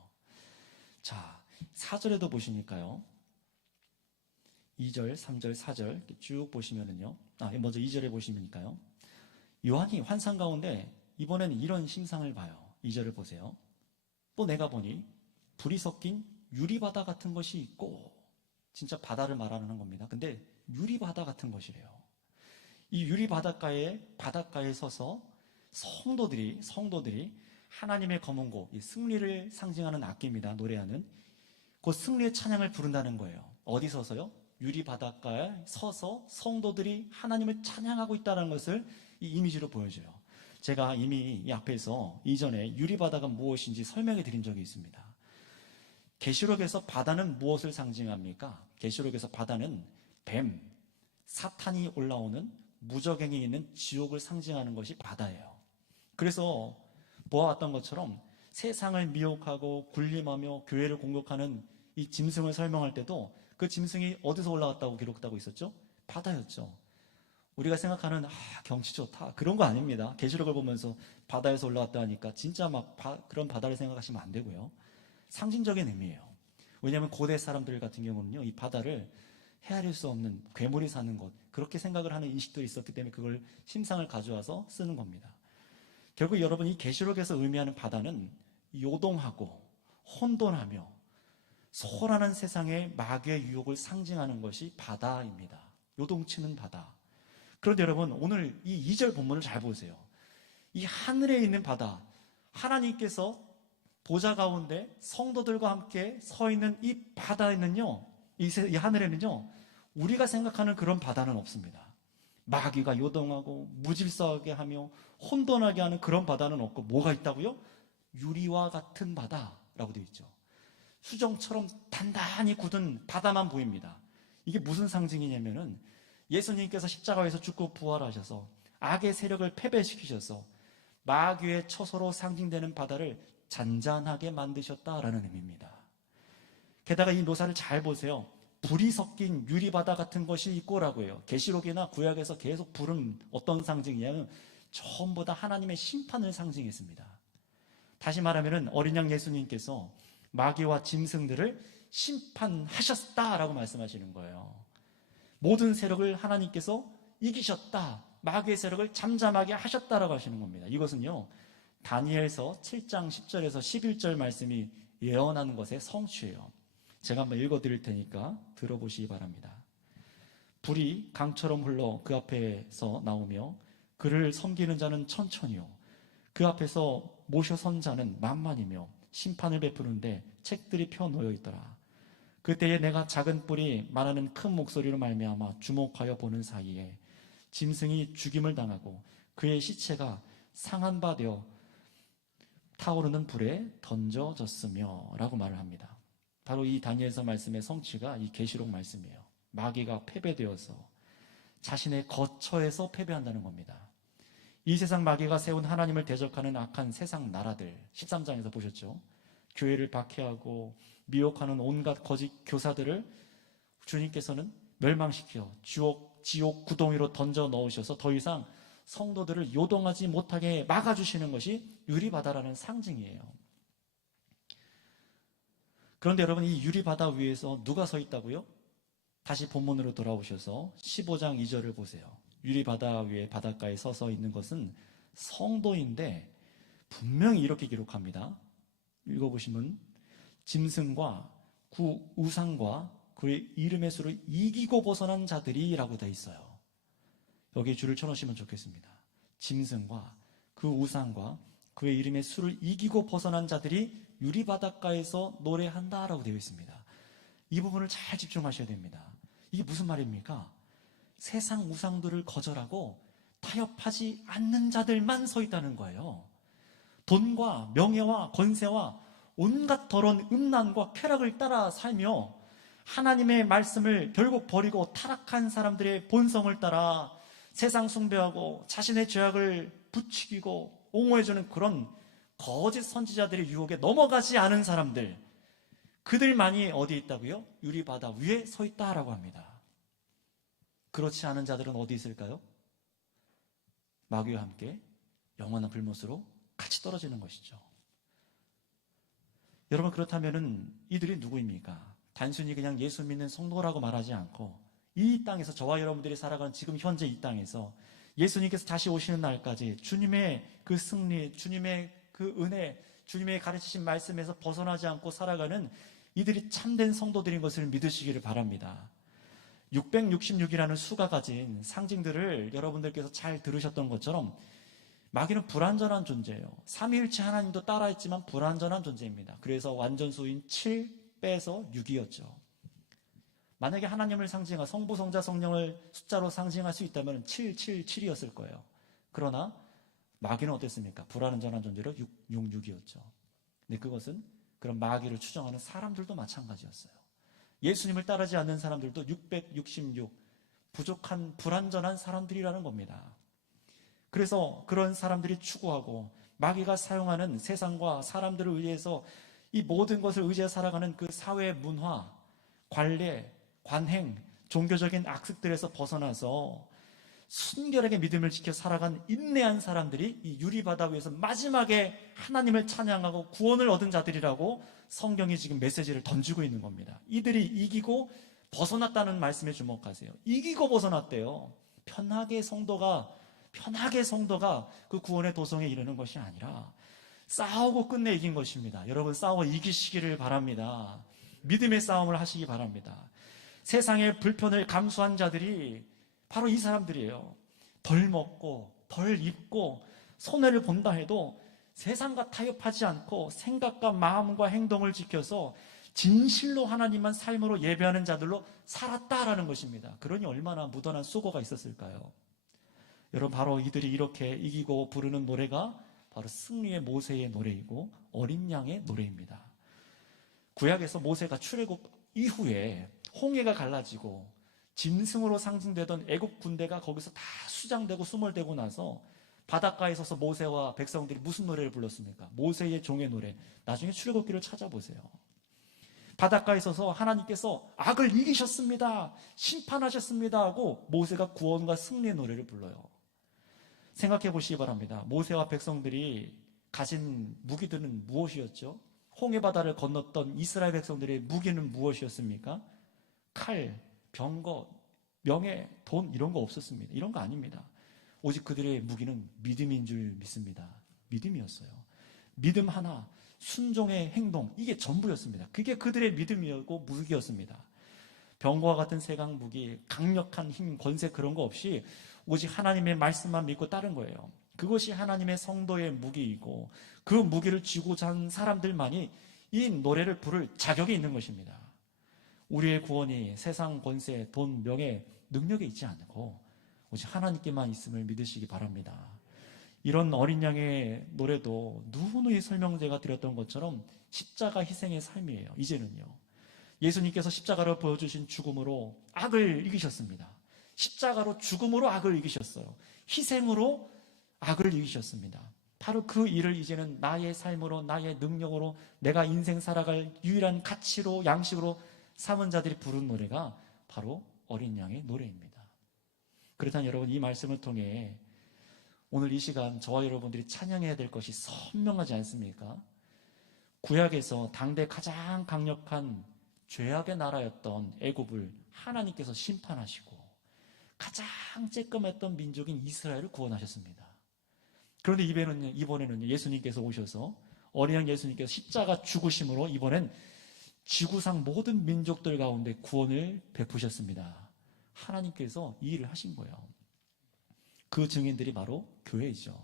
자, 4절에도 보시니까요. 2절, 3절, 4절 쭉 보시면은요. 먼저 2절에 보시면니까요. 요한이 환상 가운데 이번에는 이런 심상을 봐요. 2절을 보세요. 또 내가 보니 불이 섞인 유리바다 같은 것이 있고, 진짜 바다를 말하는 겁니다. 근데 유리바다 같은 것이래요. 이 바닷가에 서서 성도들이 하나님의 검은고, 이 승리를 상징하는 악기입니다. 노래하는 그 승리의 찬양을 부른다는 거예요. 어디 서서요? 유리 바닷가에 서서 성도들이 하나님을 찬양하고 있다는 것을 이 이미지로 보여줘요. 제가 이미 이 앞에서 이전에 유리 바다가 무엇인지 설명해 드린 적이 있습니다. 계시록에서 바다는 무엇을 상징합니까? 계시록에서 바다는 뱀, 사탄이 올라오는 무저갱이 있는 지옥을 상징하는 것이 바다예요. 그래서 보아왔던 것처럼 세상을 미혹하고 군림하며 교회를 공격하는 이 짐승을 설명할 때도 그 짐승이 어디서 올라왔다고 기록하고 있었죠? 바다였죠. 우리가 생각하는 경치 좋다 그런 거 아닙니다. 계시록을 보면서 바다에서 올라왔다 하니까 진짜 막 그런 바다를 생각하시면 안 되고요. 상징적인 의미예요. 왜냐하면 고대 사람들 같은 경우는요, 이 바다를 헤아릴 수 없는 괴물이 사는 곳, 그렇게 생각을 하는 인식들이 있었기 때문에 그걸 심상을 가져와서 쓰는 겁니다. 결국 여러분, 이 계시록에서 의미하는 바다는 요동하고 혼돈하며 소란한 세상의 마귀의 유혹을 상징하는 것이 바다입니다. 요동치는 바다. 그런데 여러분, 오늘 이 2절 본문을 잘 보세요. 이 하늘에 있는 바다, 하나님께서 보좌 가운데 성도들과 함께 서 있는 이 바다에는요, 이 하늘에는요, 우리가 생각하는 그런 바다는 없습니다. 마귀가 요동하고 무질서하게 하며 혼돈하게 하는 그런 바다는 없고, 뭐가 있다고요? 유리와 같은 바다라고 되어 있죠. 수정처럼 단단히 굳은 바다만 보입니다. 이게 무슨 상징이냐면은 예수님께서 십자가에서 죽고 부활하셔서 악의 세력을 패배시키셔서 마귀의 처소로 상징되는 바다를 잔잔하게 만드셨다라는 의미입니다. 게다가 이 묘사를 잘 보세요. 불이 섞인 유리바다 같은 것이 있고라고 해요. 계시록이나 구약에서 계속 불은 어떤 상징이냐면 전부 다 하나님의 심판을 상징했습니다. 다시 말하면 어린 양 예수님께서 마귀와 짐승들을 심판하셨다라고 말씀하시는 거예요. 모든 세력을 하나님께서 이기셨다, 마귀의 세력을 잠잠하게 하셨다라고 하시는 겁니다. 이것은요, 다니엘서 7장 10절에서 11절 말씀이 예언하는 것의 성취예요. 제가 한번 읽어드릴 테니까 들어보시기 바랍니다. 불이 강처럼 흘러 그 앞에서 나오며 그를 섬기는 자는 천천히요, 그 앞에서 모셔 선 자는 만만이며 심판을 베푸는데 책들이 펴놓여 있더라. 그때에 내가 작은 뿔이 말하는 큰 목소리로 말미암아 주목하여 보는 사이에 짐승이 죽임을 당하고 그의 시체가 상한 바 되어 타오르는 불에 던져졌으며 라고 말을 합니다. 바로 이 다니엘서 말씀의 성취가 이 계시록 말씀이에요. 마귀가 패배되어서 자신의 거처에서 패배한다는 겁니다. 이 세상 마귀가 세운 하나님을 대적하는 악한 세상 나라들, 13장에서 보셨죠? 교회를 박해하고 미혹하는 온갖 거짓 교사들을 주님께서는 멸망시켜 지옥 구덩이로 던져 넣으셔서 더 이상 성도들을 요동하지 못하게 막아주시는 것이 유리바다라는 상징이에요. 그런데 여러분, 이 유리바다 위에서 누가 서 있다고요? 다시 본문으로 돌아오셔서 15장 2절을 보세요. 유리바다 위에 바닷가에 서서 있는 것은 성도인데 분명히 이렇게 기록합니다. 읽어보시면 짐승과 그 우상과 그의 이름의 수를 이기고 벗어난 자들이라고 되어 있어요. 여기에 줄을 쳐놓으시면 좋겠습니다. 짐승과 그 우상과 그의 이름의 수를 이기고 벗어난 자들이 유리바닷가에서 노래한다라고 되어 있습니다. 이 부분을 잘 집중하셔야 됩니다. 이게 무슨 말입니까? 세상 우상들을 거절하고 타협하지 않는 자들만 서 있다는 거예요. 돈과 명예와 권세와 온갖 더러운 음란과 쾌락을 따라 살며 하나님의 말씀을 결국 버리고 타락한 사람들의 본성을 따라 세상 숭배하고 자신의 죄악을 부추기고 옹호해주는 그런 거짓 선지자들의 유혹에 넘어가지 않은 사람들, 그들만이 어디에 있다고요? 유리바다 위에 서 있다라고 합니다. 그렇지 않은 자들은 어디 있을까요? 마귀와 함께 영원한 불못으로 같이 떨어지는 것이죠. 여러분, 그렇다면은 이들이 누구입니까? 단순히 그냥 예수 믿는 성도라고 말하지 않고 이 땅에서 저와 여러분들이 살아가는 지금 현재 이 땅에서 예수님께서 다시 오시는 날까지 주님의 그 승리, 주님의 그 은혜, 주님의 가르치신 말씀에서 벗어나지 않고 살아가는 이들이 참된 성도들인 것을 믿으시기를 바랍니다. 666이라는 수가 가진 상징들을 여러분들께서 잘 들으셨던 것처럼 마귀는 불완전한 존재예요. 삼위일체 하나님도 따라했지만 불완전한 존재입니다. 그래서 완전수인 7 빼서 6이었죠. 만약에 하나님을 상징할 성부, 성자, 성령을 숫자로 상징할 수 있다면 777이었을 거예요. 그러나 마귀는 어땠습니까? 불완전한 존재로 666이었죠. 근데 그것은 그런 마귀를 추정하는 사람들도 마찬가지였어요. 예수님을 따르지 않는 사람들도 666, 부족한 불완전한 사람들이라는 겁니다. 그래서 그런 사람들이 추구하고 마귀가 사용하는 세상과 사람들을 의해서 이 모든 것을 의지해 살아가는 그 사회 문화, 관례, 관행, 종교적인 악습들에서 벗어나서 순결하게 믿음을 지켜 살아간 인내한 사람들이 이 유리바다 위에서 마지막에 하나님을 찬양하고 구원을 얻은 자들이라고 성경이 지금 메시지를 던지고 있는 겁니다. 이들이 이기고 벗어났다는 말씀에 주목하세요. 이기고 벗어났대요. 편하게 성도가 그 구원의 도성에 이르는 것이 아니라 싸우고 끝내 이긴 것입니다. 여러분, 싸워 이기시기를 바랍니다. 믿음의 싸움을 하시기 바랍니다. 세상의 불편을 감수한 자들이 바로 이 사람들이에요. 덜 먹고 덜 입고 손해를 본다 해도 세상과 타협하지 않고 생각과 마음과 행동을 지켜서 진실로 하나님만 삶으로 예배하는 자들로 살았다라는 것입니다. 그러니 얼마나 무던한 수고가 있었을까요? 여러분, 바로 이들이 이렇게 이기고 부르는 노래가 바로 승리의 모세의 노래이고 어린 양의 노래입니다. 구약에서 모세가 출애굽 이후에 홍해가 갈라지고 짐승으로 상징되던 애국 군대가 거기서 다 수장되고 수몰되고 나서 바닷가에 서서 모세와 백성들이 무슨 노래를 불렀습니까? 모세의 종의 노래. 나중에 출애굽기를 찾아보세요. 바닷가에 서서 하나님께서 악을 이기셨습니다, 심판하셨습니다 하고 모세가 구원과 승리의 노래를 불러요. 생각해 보시기 바랍니다. 모세와 백성들이 가진 무기들은 무엇이었죠? 홍해바다를 건넜던 이스라엘 백성들의 무기는 무엇이었습니까? 칼, 병거, 명예, 돈 이런 거 없었습니다. 이런 거 아닙니다. 오직 그들의 무기는 믿음인 줄 믿습니다. 믿음이었어요. 믿음 하나, 순종의 행동, 이게 전부였습니다. 그게 그들의 믿음이었고 무기였습니다. 병거와 같은 세강 무기, 강력한 힘, 권세 그런 거 없이 오직 하나님의 말씀만 믿고 따른 거예요. 그것이 하나님의 성도의 무기이고 그 무기를 쥐고 잔 사람들만이 이 노래를 부를 자격이 있는 것입니다. 우리의 구원이 세상 권세, 돈, 명예, 능력에 있지 않고 오직 하나님께만 있음을 믿으시기 바랍니다. 이런 어린 양의 노래도 누누이 설명제가 드렸던 것처럼 십자가 희생의 삶이에요. 이제는요. 예수님께서 십자가로 보여주신 죽음으로 악을 이기셨습니다. 십자가로 죽음으로 악을 이기셨어요. 희생으로 악을 이기셨습니다. 바로 그 일을 이제는 나의 삶으로, 나의 능력으로, 내가 인생 살아갈 유일한 가치로, 양식으로 삼은 자들이 부른 노래가 바로 어린 양의 노래입니다. 그렇다면 여러분, 이 말씀을 통해 오늘 이 시간 저와 여러분들이 찬양해야 될 것이 선명하지 않습니까? 구약에서 당대 가장 강력한 죄악의 나라였던 애굽을 하나님께서 심판하시고 가장 쬐끔했던 민족인 이스라엘을 구원하셨습니다. 그런데 이번에는 예수님께서 오셔서 어린 양 예수님께서 십자가 죽으심으로 이번엔 지구상 모든 민족들 가운데 구원을 베푸셨습니다. 하나님께서 이 일을 하신 거예요. 그 증인들이 바로 교회이죠.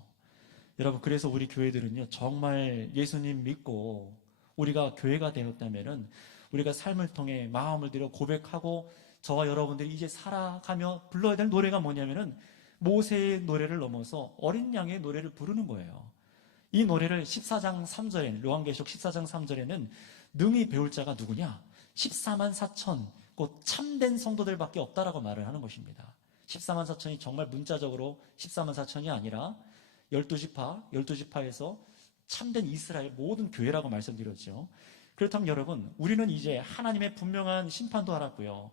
여러분, 그래서 우리 교회들은요, 정말 예수님 믿고 우리가 교회가 되었다면은 우리가 삶을 통해 마음을 들여 고백하고 저와 여러분들이 이제 살아가며 불러야 될 노래가 뭐냐면은 모세의 노래를 넘어서 어린 양의 노래를 부르는 거예요. 이 노래를 14장 3절에, 요한계시록 14장 3절에는 능히 배울 자가 누구냐? 14만 4천 곧 참된 성도들밖에 없다라고 말을 하는 것입니다. 14만 4천이 정말 문자적으로 14만 4천이 아니라 12지파에서 참된 이스라엘 모든 교회라고 말씀드렸죠. 그렇다면 여러분, 우리는 이제 하나님의 분명한 심판도 알았고요.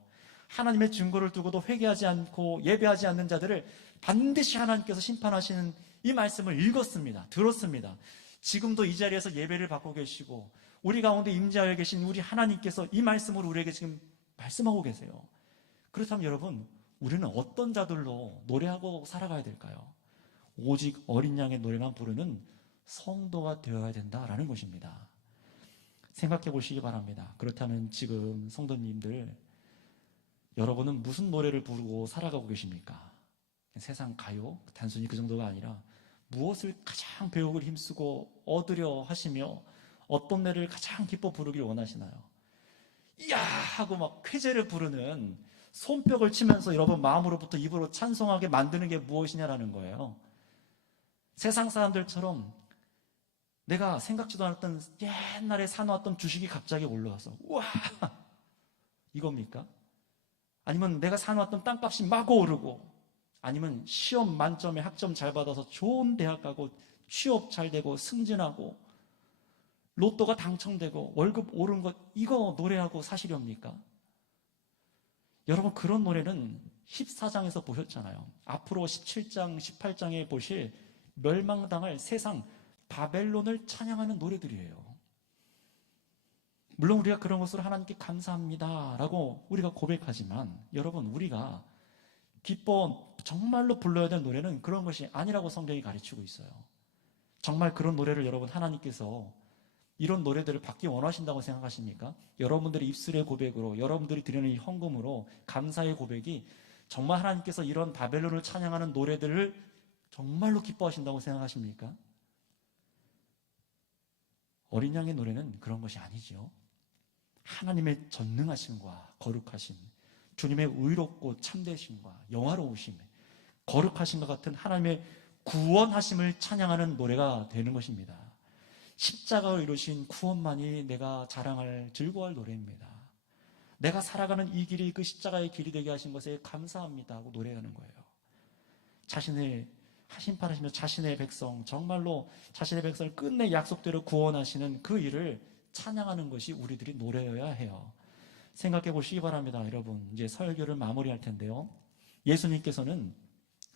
하나님의 증거를 두고도 회개하지 않고 예배하지 않는 자들을 반드시 하나님께서 심판하시는 이 말씀을 읽었습니다. 들었습니다. 지금도 이 자리에서 예배를 받고 계시고 우리 가운데 임재하여 계신 우리 하나님께서 이 말씀으로 우리에게 지금 말씀하고 계세요. 그렇다면 여러분, 우리는 어떤 자들로 노래하고 살아가야 될까요? 오직 어린 양의 노래만 부르는 성도가 되어야 된다라는 것입니다. 생각해 보시기 바랍니다. 그렇다면 지금 성도님들, 여러분은 무슨 노래를 부르고 살아가고 계십니까? 세상 가요? 단순히 그 정도가 아니라 무엇을 가장 배우길 힘쓰고 얻으려 하시며 어떤 노래를 가장 기뻐 부르길 원하시나요? 이야 하고 막 쾌재를 부르는, 손뼉을 치면서 여러분 마음으로부터 입으로 찬송하게 만드는 게 무엇이냐라는 거예요. 세상 사람들처럼 내가 생각지도 않았던 옛날에 사놓았던 주식이 갑자기 올라와서 우와 이겁니까? 아니면 내가 사놓았던 땅값이 마구 오르고, 아니면 시험 만점에 학점 잘 받아서 좋은 대학 가고 취업 잘 되고 승진하고 로또가 당첨되고 월급 오른 것, 이거 노래하고 사시렵니까? 여러분, 그런 노래는 14장에서 보셨잖아요. 앞으로 17장, 18장에 보실 멸망당할 세상 바벨론을 찬양하는 노래들이에요. 물론 우리가 그런 것으로 하나님께 감사합니다 라고 우리가 고백하지만, 여러분, 우리가 기뻐 정말로 불러야 될 노래는 그런 것이 아니라고 성경이 가르치고 있어요. 정말 그런 노래를 여러분, 하나님께서 이런 노래들을 받기 원하신다고 생각하십니까? 여러분들의 입술의 고백으로, 여러분들이 드리는 이 헌금으로 감사의 고백이 정말 하나님께서 이런 바벨론을 찬양하는 노래들을 정말로 기뻐하신다고 생각하십니까? 어린 양의 노래는 그런 것이 아니죠. 하나님의 전능하심과 거룩하심, 주님의 의롭고 참되심과 영화로우심, 거룩하심과 같은 하나님의 구원하심을 찬양하는 노래가 되는 것입니다. 십자가로 이루신 구원만이 내가 자랑할, 즐거워할 노래입니다. 내가 살아가는 이 길이 그 십자가의 길이 되게 하신 것에 감사합니다 하고 노래하는 거예요. 자신을 심판하시며 자신의 백성, 정말로 자신의 백성을 끝내 약속대로 구원하시는 그 일을 찬양하는 것이 우리들이 노래여야 해요. 생각해 보시기 바랍니다. 여러분, 이제 설교를 마무리할 텐데요, 예수님께서는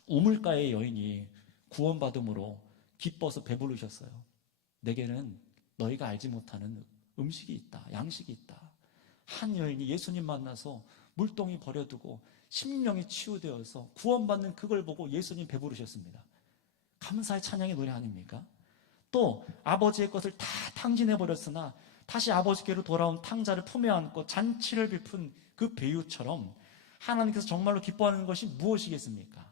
우물가의 여인이 구원받음으로 기뻐서 배부르셨어요. 내게는 너희가 알지 못하는 음식이 있다, 양식이 있다. 한 여인이 예수님 만나서 물동이 버려두고 심령이 치유되어서 구원받는 그걸 보고 예수님 배부르셨습니다. 감사의 찬양의 노래 아닙니까? 또 아버지의 것을 다 탕진해버렸으나 다시 아버지께로 돌아온 탕자를 품에 안고 잔치를 베푼 그 배우처럼 하나님께서 정말로 기뻐하는 것이 무엇이겠습니까?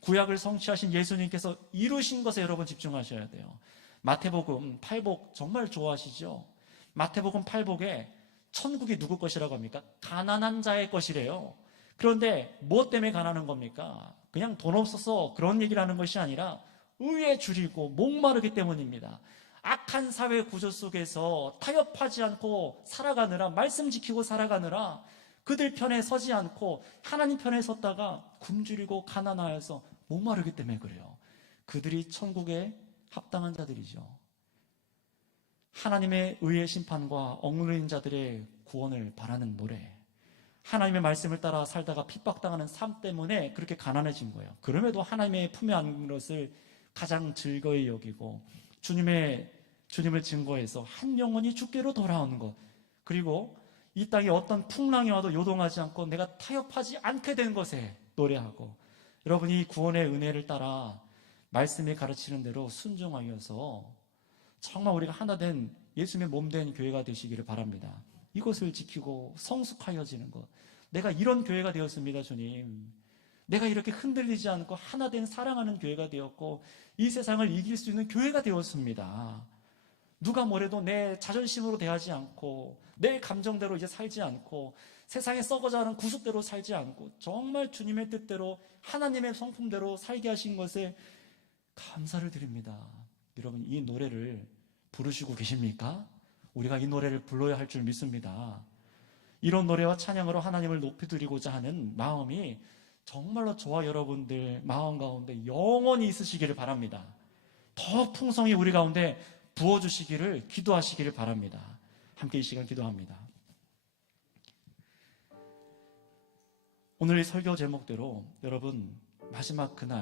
구약을 성취하신 예수님께서 이루신 것에 여러분 집중하셔야 돼요. 마태복음 8복 정말 좋아하시죠? 마태복음 8복에 천국이 누구 것이라고 합니까? 가난한 자의 것이래요. 그런데 무엇 때문에 가난한 겁니까? 그냥 돈 없어서 그런 얘기를 하는 것이 아니라 의에 줄이고 목마르기 때문입니다. 악한 사회 구조 속에서 타협하지 않고 살아가느라, 말씀 지키고 살아가느라 그들 편에 서지 않고 하나님 편에 섰다가 굶주리고 가난하여서 목마르기 때문에 그래요. 그들이 천국에 합당한 자들이죠. 하나님의 의의 심판과 억누르는 자들의 구원을 바라는 노래, 하나님의 말씀을 따라 살다가 핍박당하는 삶 때문에 그렇게 가난해진 거예요. 그럼에도 하나님의 품에 안는 것을 가장 즐거이 여기고 주님을 증거해서 한 영혼이 주께로 돌아오는 것, 그리고 이 땅에 어떤 풍랑이 와도 요동하지 않고 내가 타협하지 않게 된 것에 노래하고, 여러분이 구원의 은혜를 따라 말씀이 가르치는 대로 순종하여서 정말 우리가 하나 된 예수님의 몸된 교회가 되시기를 바랍니다. 이것을 지키고 성숙하여지는 것, 내가 이런 교회가 되었습니다. 주님, 내가 이렇게 흔들리지 않고 하나 된 사랑하는 교회가 되었고 이 세상을 이길 수 있는 교회가 되었습니다. 누가 뭐래도 내 자존심으로 대하지 않고 내 감정대로 이제 살지 않고 세상에 썩어져가는 구습대로 살지 않고 정말 주님의 뜻대로 하나님의 성품대로 살게 하신 것에 감사를 드립니다. 여러분, 이 노래를 부르시고 계십니까? 우리가 이 노래를 불러야 할 줄 믿습니다. 이런 노래와 찬양으로 하나님을 높여드리고자 하는 마음이 정말로 저와 여러분들 마음 가운데 영원히 있으시기를 바랍니다. 더 풍성히 우리 가운데 부어주시기를 기도하시기를 바랍니다. 함께 이 시간 기도합니다. 오늘 이 설교 제목대로 여러분 마지막 그날